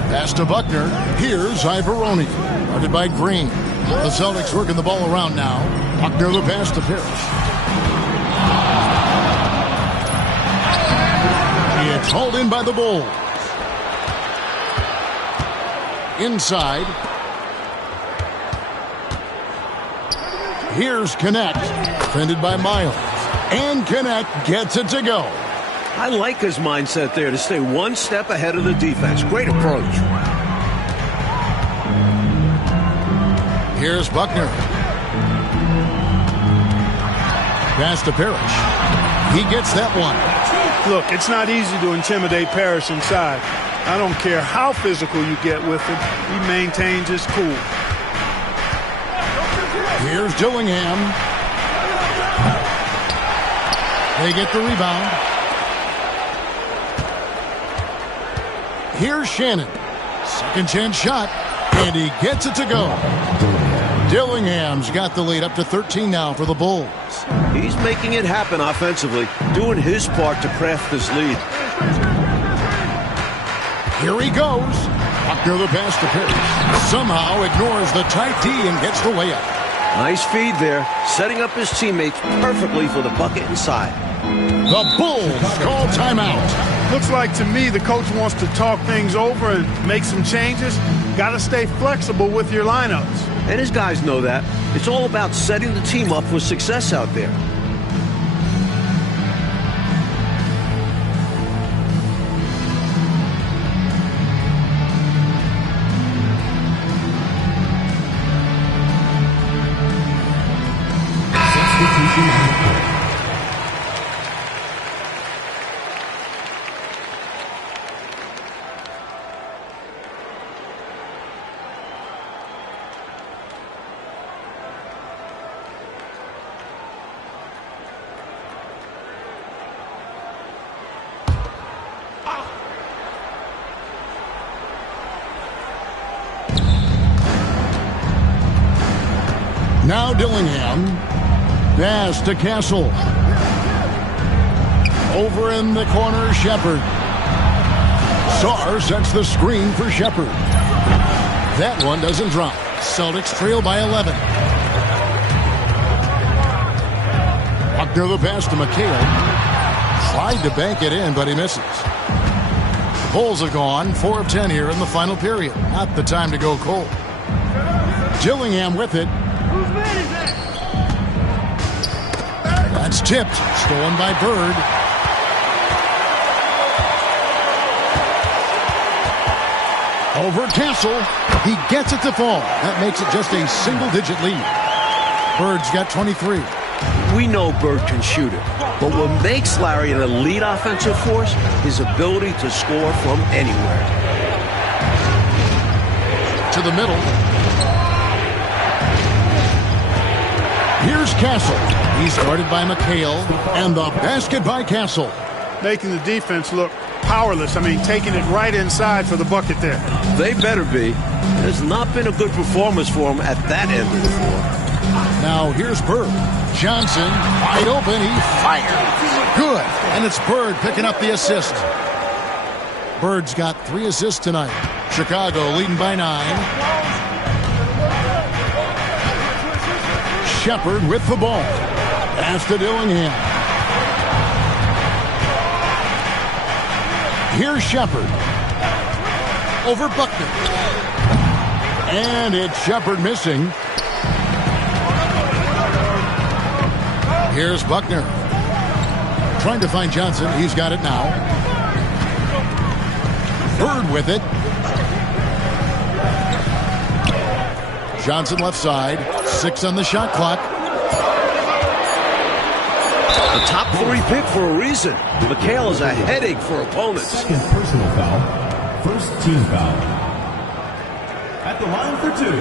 Pass to Buckner. Here's Ivoroni. Guarded by Green. The Celtics working the ball around now. Buckner the pass to Parrish. It's hauled in by the Bulls. Inside. Here's Connect. Defended by Miles. And Connect gets it to go. I like his mindset there to stay one step ahead of the defense. Great approach. Here's Buckner. Pass to Parrish. He gets that one. Look, it's not easy to intimidate Parrish inside. I don't care how physical you get with him. He maintains his cool. Here's Dillingham. They get the rebound. Here's Shannon. Second chance shot. And he gets it to go. Dillingham's got the lead up to 13 now for the Bulls. He's making it happen offensively, doing his part to craft this lead. Here he goes. Buckner the pass to Parrish. Somehow ignores the tight D and gets the layup. Nice feed there, setting up his teammates perfectly for the bucket inside. The Bulls call timeout. Looks like to me the coach wants to talk things over and make some changes. Got to stay flexible with your lineups. And his guys know that. It's all about setting the team up for success out there. Substitution on the court. Now Dillingham. Pass to Castle. Over in the corner, Shepard. Sarr sets the screen for Shepard. That one doesn't drop. Celtics trail by 11. Buckner the pass to McHale. Tried to bank it in, but he misses. The Bulls have gone 4 of 10 here in the final period. Not the time to go cold. Dillingham with it. That's tipped. Stolen by Bird. Over Castle. He gets it to fall. That makes it just a single-digit lead. Bird's got 23. We know Bird can shoot it, but what makes Larry an elite offensive force is his ability to score from anywhere. To the middle. Here's Castle. He's guarded by McHale, and the basket by Castle. Making the defense look powerless. I mean, taking it right inside for the bucket there. They better be. It has not been a good performance for him at that end of the floor. Now here's Bird. Johnson, wide open, he fires. Good, and it's Bird picking up the assist. Bird's got 3 assists tonight. Chicago leading by 9. Shepard with the ball. Pass to Dillingham. Here's Shepard. Over Buckner. And it's Shepard missing. Here's Buckner. Trying to find Johnson. He's got it now. Bird with it. Johnson left side. 6 on the shot clock. The top 3 pick for a reason. McHale is a headache for opponents. Second personal foul. First team foul. At the line for 2,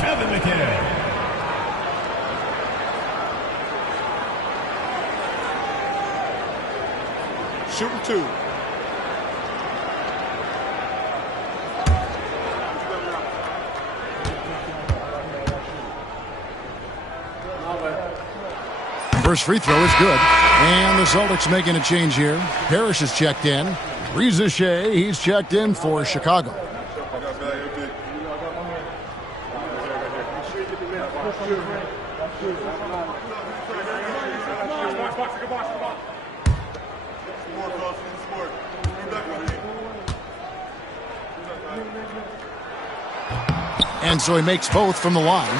Kevin McHale. Shooting 2. First free throw is good. And the Celtics making a change here. Parrish is checked in. Reza Shea, he's checked in for Chicago. And so he makes both from the line.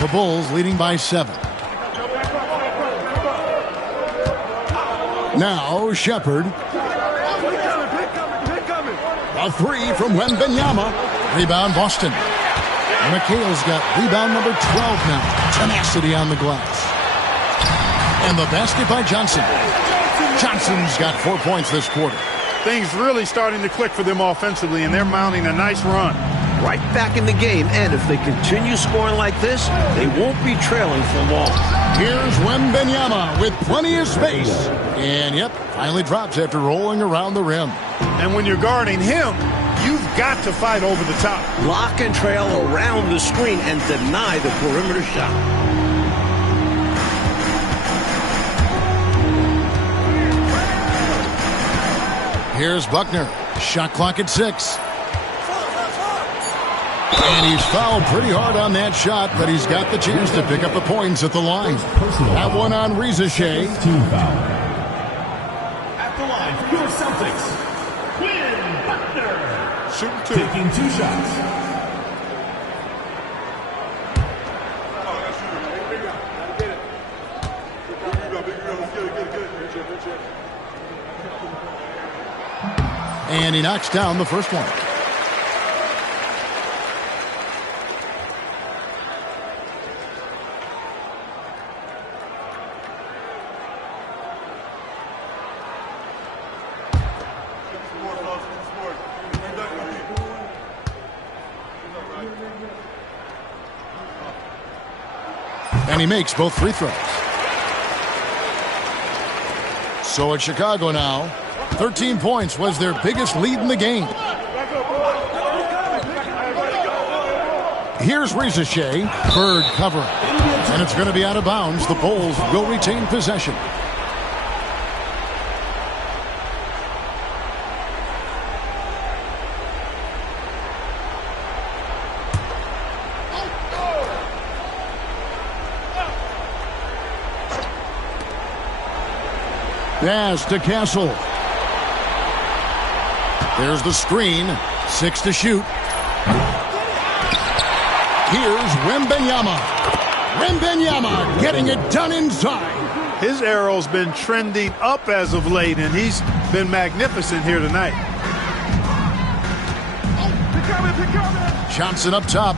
The Bulls leading by 7. Now Shepherd. A 3 from Wembanyama. Rebound Boston. McHale's got rebound number 12 now. Tenacity on the glass. And the basket by Johnson. Johnson's got 4 points this quarter. Things really starting to click for them offensively, and they're mounting a nice run. Right back in the game, and if they continue scoring like this, they won't be trailing for long. Here's Wembanyama with plenty of space. And, yep, finally drops after rolling around the rim. And when you're guarding him, you've got to fight over the top. Lock and trail around the screen and deny the perimeter shot. Here's Buckner. Shot clock at 6. And he's fouled pretty hard on that shot, but he's got the chance to pick up the points at the line. That one on Reza Shea. Team foul. At the line for your Celtics, Quinn Buckner. Shooting 2. Taking 2 shots. And he knocks down the first one. And he makes both free throws. So it's Chicago now. 13 points was their biggest lead in the game. Here's Reza Shea. Bird covering. And it's going to be out of bounds. The Bulls will retain possession. Pass to Castle. There's the screen. 6 to shoot. Here's Wembanyama. Wembanyama getting it done inside. His arrow's been trending up as of late, and he's been magnificent here tonight. Johnson up top.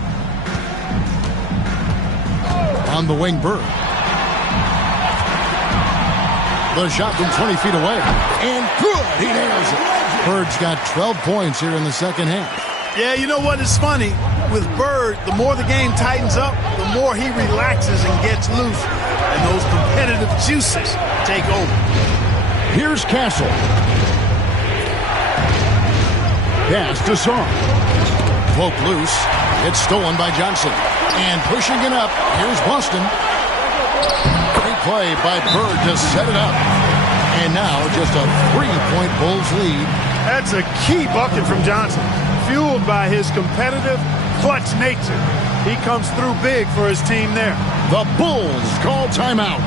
On the wing, Bird. The shot from 20 feet away. And good. He nails it. Bird's got 12 points here in the second half. Yeah, you know what? It's funny. With Bird, the more the game tightens up, the more he relaxes and gets loose. And those competitive juices take over. Here's Castle. Pass to Song. Poke loose. It's stolen by Johnson. And pushing it up, here's Boston. Great play by Bird to set it up. And now just a 3-point Bulls lead. That's a key bucket from Johnson. Fueled by his competitive, clutch nature. He comes through big for his team there. The Bulls call timeout.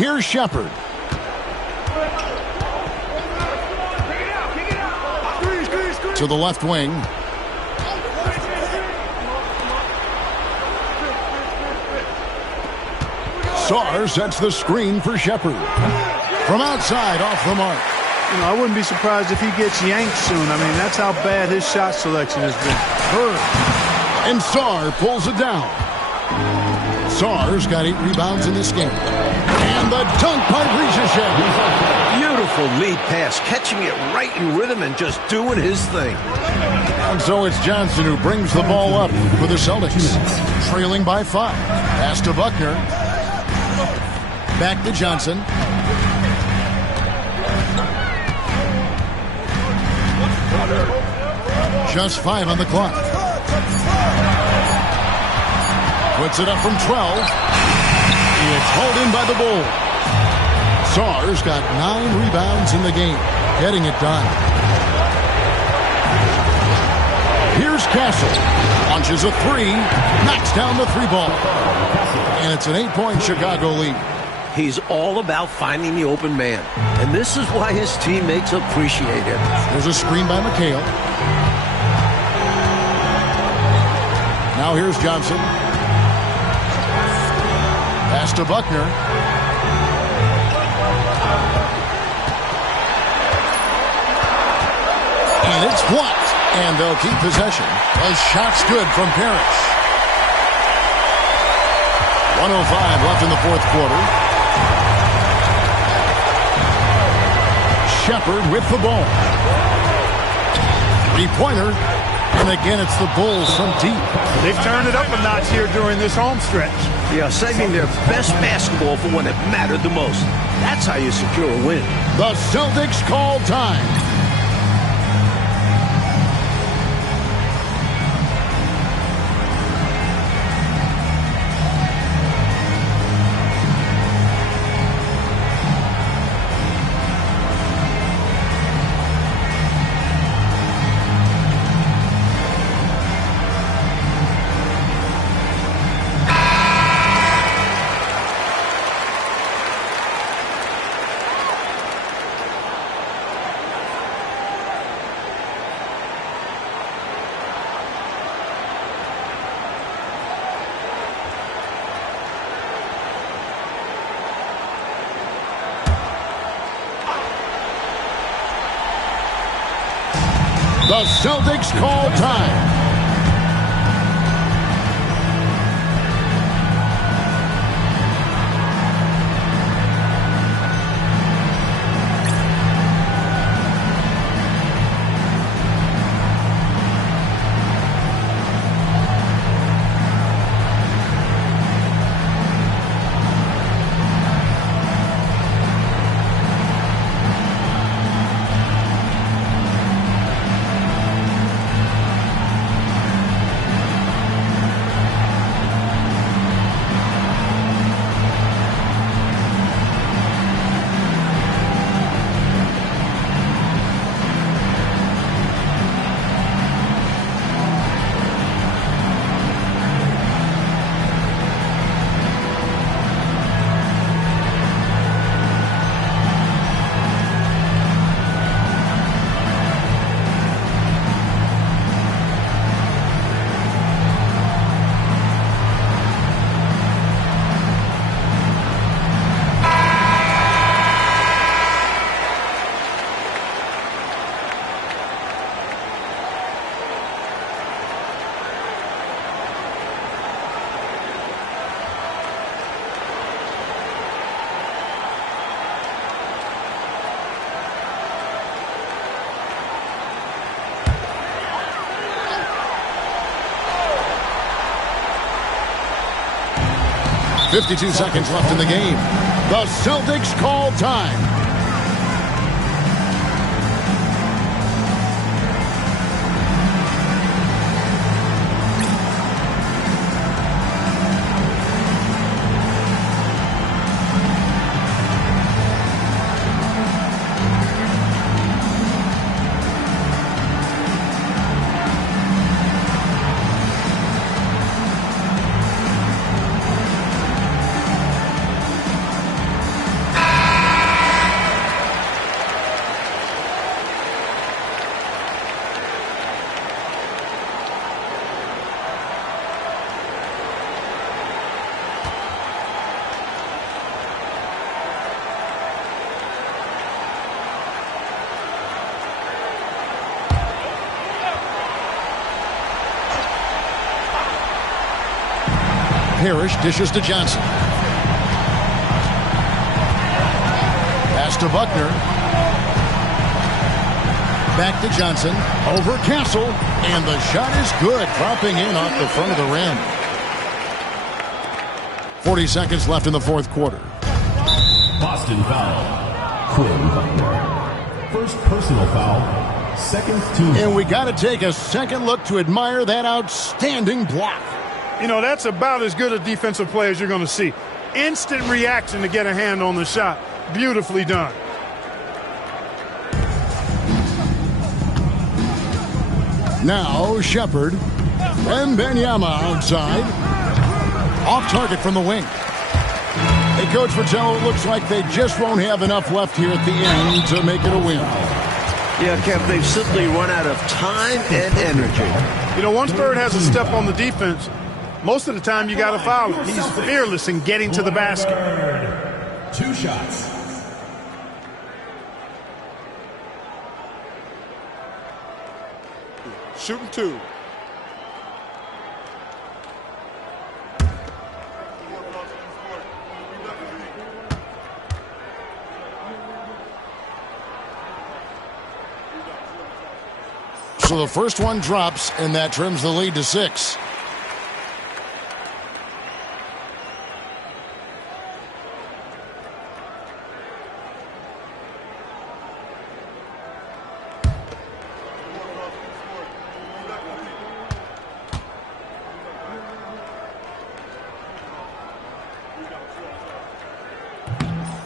Here's Shepard. To the left wing. Sarr sets the screen for Shepard. From outside, off the mark. You know, I wouldn't be surprised if he gets yanked soon. I mean, that's how bad his shot selection has been. Bird. And Sarr pulls it down. Sarr's got 8 rebounds in this game. And the dunk by Ricochet. Beautiful lead pass, catching it right in rhythm and just doing his thing. And so it's Johnson who brings the ball up for the Celtics. Trailing by 5. Pass to Buckner. Back to Johnson. Just 5 on the clock. Puts it up from 12. It's hauled in by the Bulls. Sarr's got 9 rebounds in the game, getting it done. Here's Castle. Launches a 3. Knocks down the 3-ball. And it's an 8-point Chicago lead. He's all about finding the open man. And this is why his teammates appreciate him. There's a screen by McHale. Now here's Johnson. Pass to Buckner. And it's blocked. And they'll keep possession. A shot's good from Parrish. 1:05 left in the fourth quarter. Shepard with the ball. 3-pointer. And again, it's the Bulls from deep. They've turned it up a notch here during this home stretch. Yeah, saving their best basketball for when it mattered the most. That's how you secure a win. The Celtics call time. The Celtics call time. .52 seconds left in the game. The Celtics call time. Parrish dishes to Johnson. Pass to Buckner. Back to Johnson. Over Castle. And the shot is good. Dropping in off the front of the rim. 40 seconds left in the fourth quarter. Boston foul. Quinn Buckner. First personal foul. Second team. And we got to take a second look to admire that outstanding block. You know, that's about as good a defensive play as you're going to see. Instant reaction to get a hand on the shot. Beautifully done. Now Shepard. Wembanyama outside. Off target from the wing. Hey, Coach Patel, it looks like they just won't have enough left here at the end to make it a win. Yeah, Kev, they've simply run out of time and energy. You know, once Bird has a step on the defense, most of the time you got to foul him. He's fearless in getting to the basket. 2 shots. Shooting 2. So the first one drops, and that trims the lead to 6.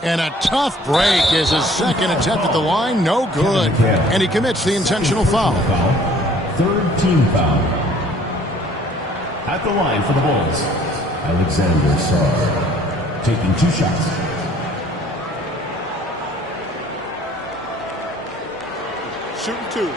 And a tough break is his second attempt at the line. No good. And he commits the intentional foul. Third team foul. At the line for the Bulls, Alexander Sarr. Taking 2 shots. Shooting 2.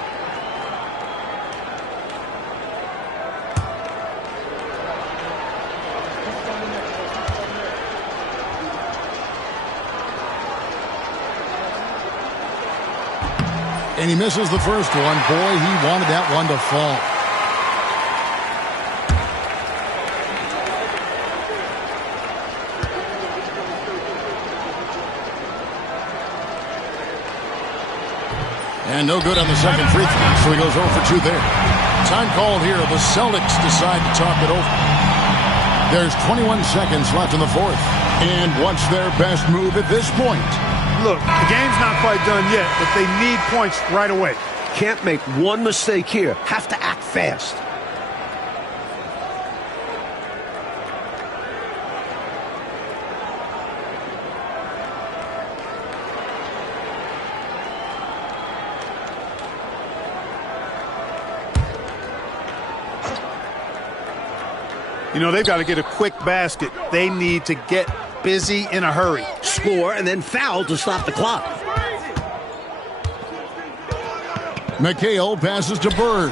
And he misses the first one. Boy, he wanted that one to fall. And no good on the second free throw, so he goes 0 for 2 there. Time called here. The Celtics decide to talk it over. There's 21 seconds left in the fourth. And what's their best move at this point? Look, the game's not quite done yet, but they need points right away. Can't make one mistake here. Have to act fast. You know, they've got to get a quick basket. They need to get busy in a hurry. Score and then foul to stop the clock. McHale passes to Bird.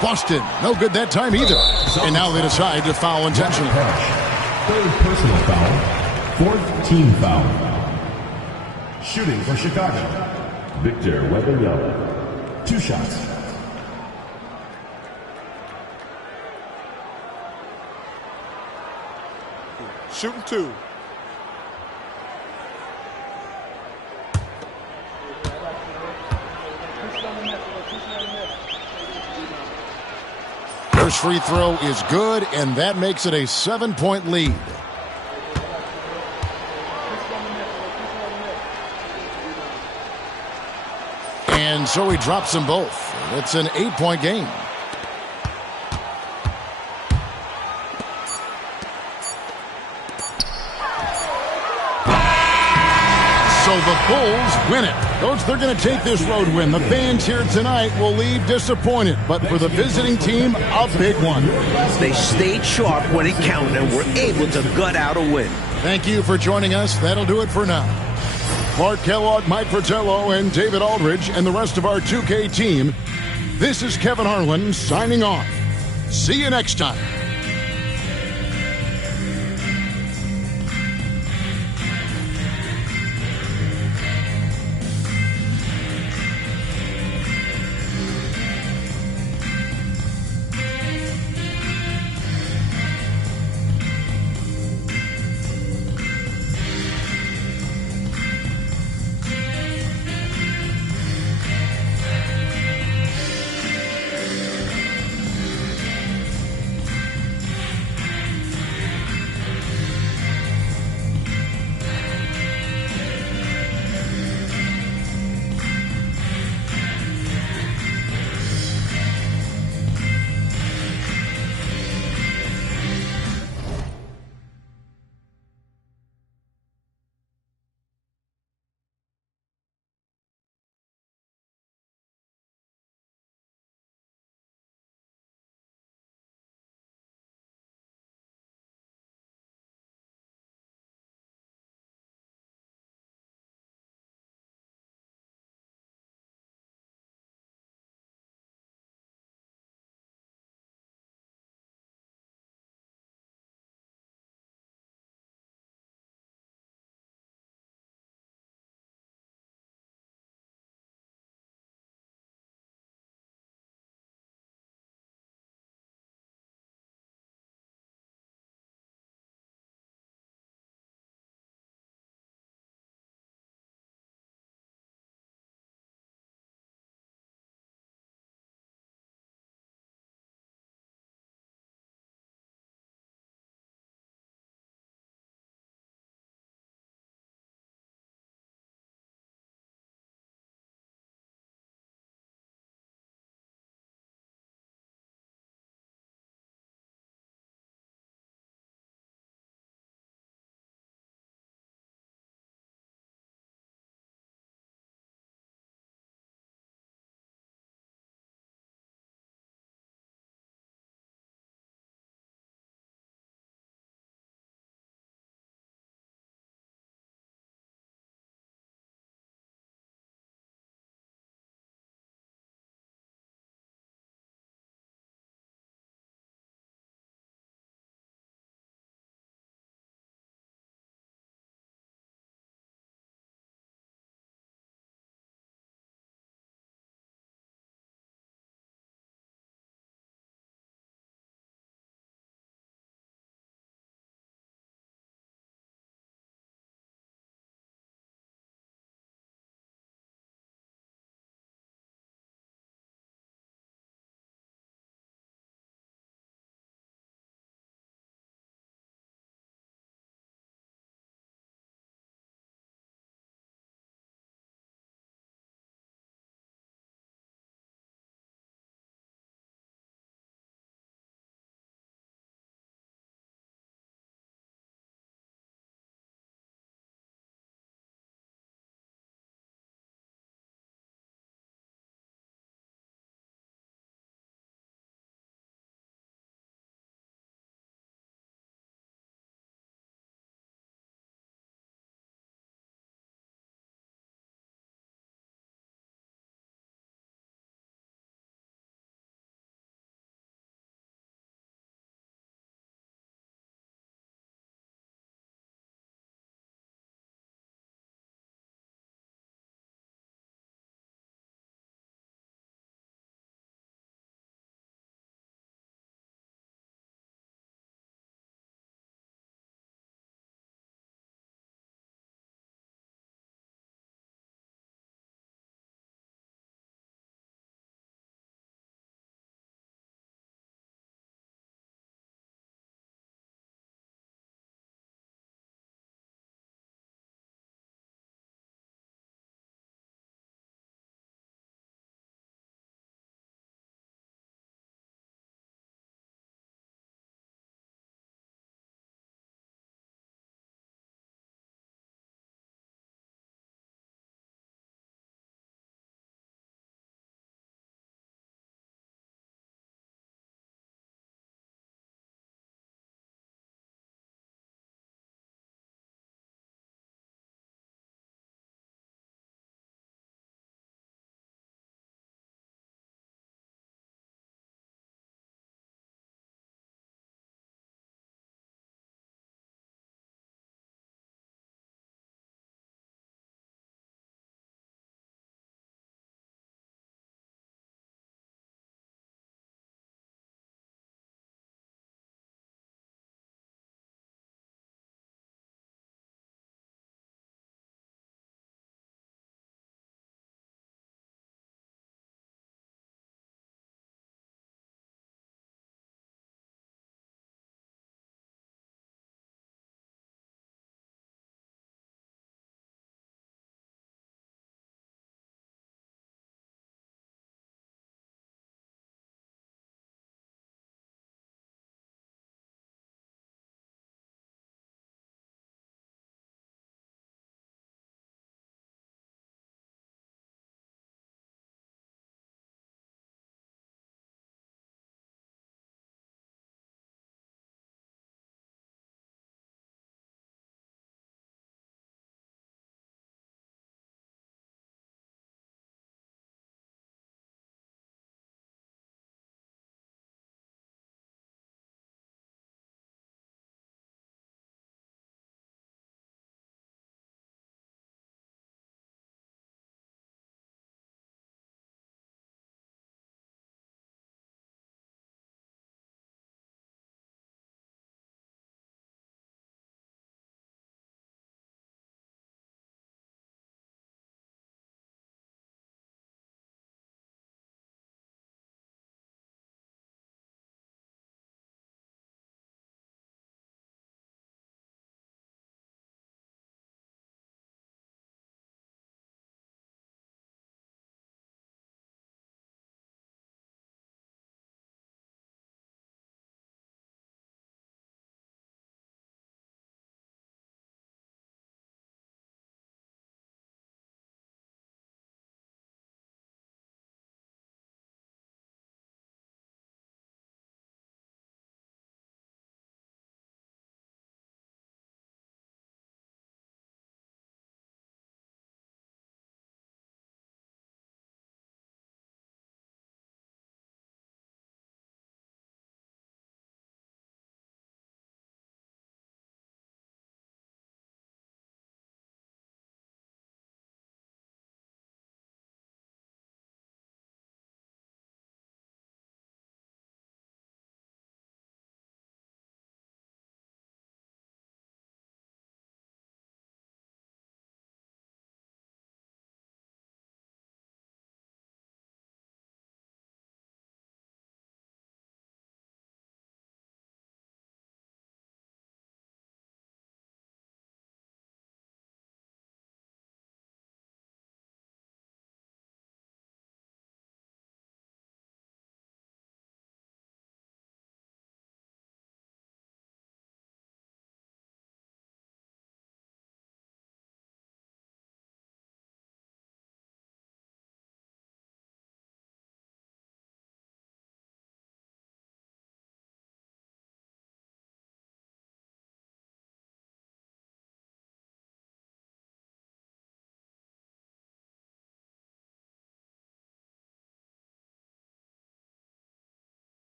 Boston, no good that time either. And now they decide to foul intentionally. Third personal foul. Fourth team foul. Shooting for Chicago, Victor Wembanyama. 2 shots. Shooting 2. First free throw is good, and that makes it a 7-point lead. And so he drops them both. It's an 8-point game. So the Bulls win it. Coach, they're going to take this road win. The fans here tonight will leave disappointed, but for the visiting team, a big one. They stayed sharp when it counted and were able to gut out a win. Thank you for joining us. That'll do it for now. Clark Kellogg, Mike Fratello, and David Aldridge, and the rest of our 2K team, this is Kevin Harlan signing off. See you next time.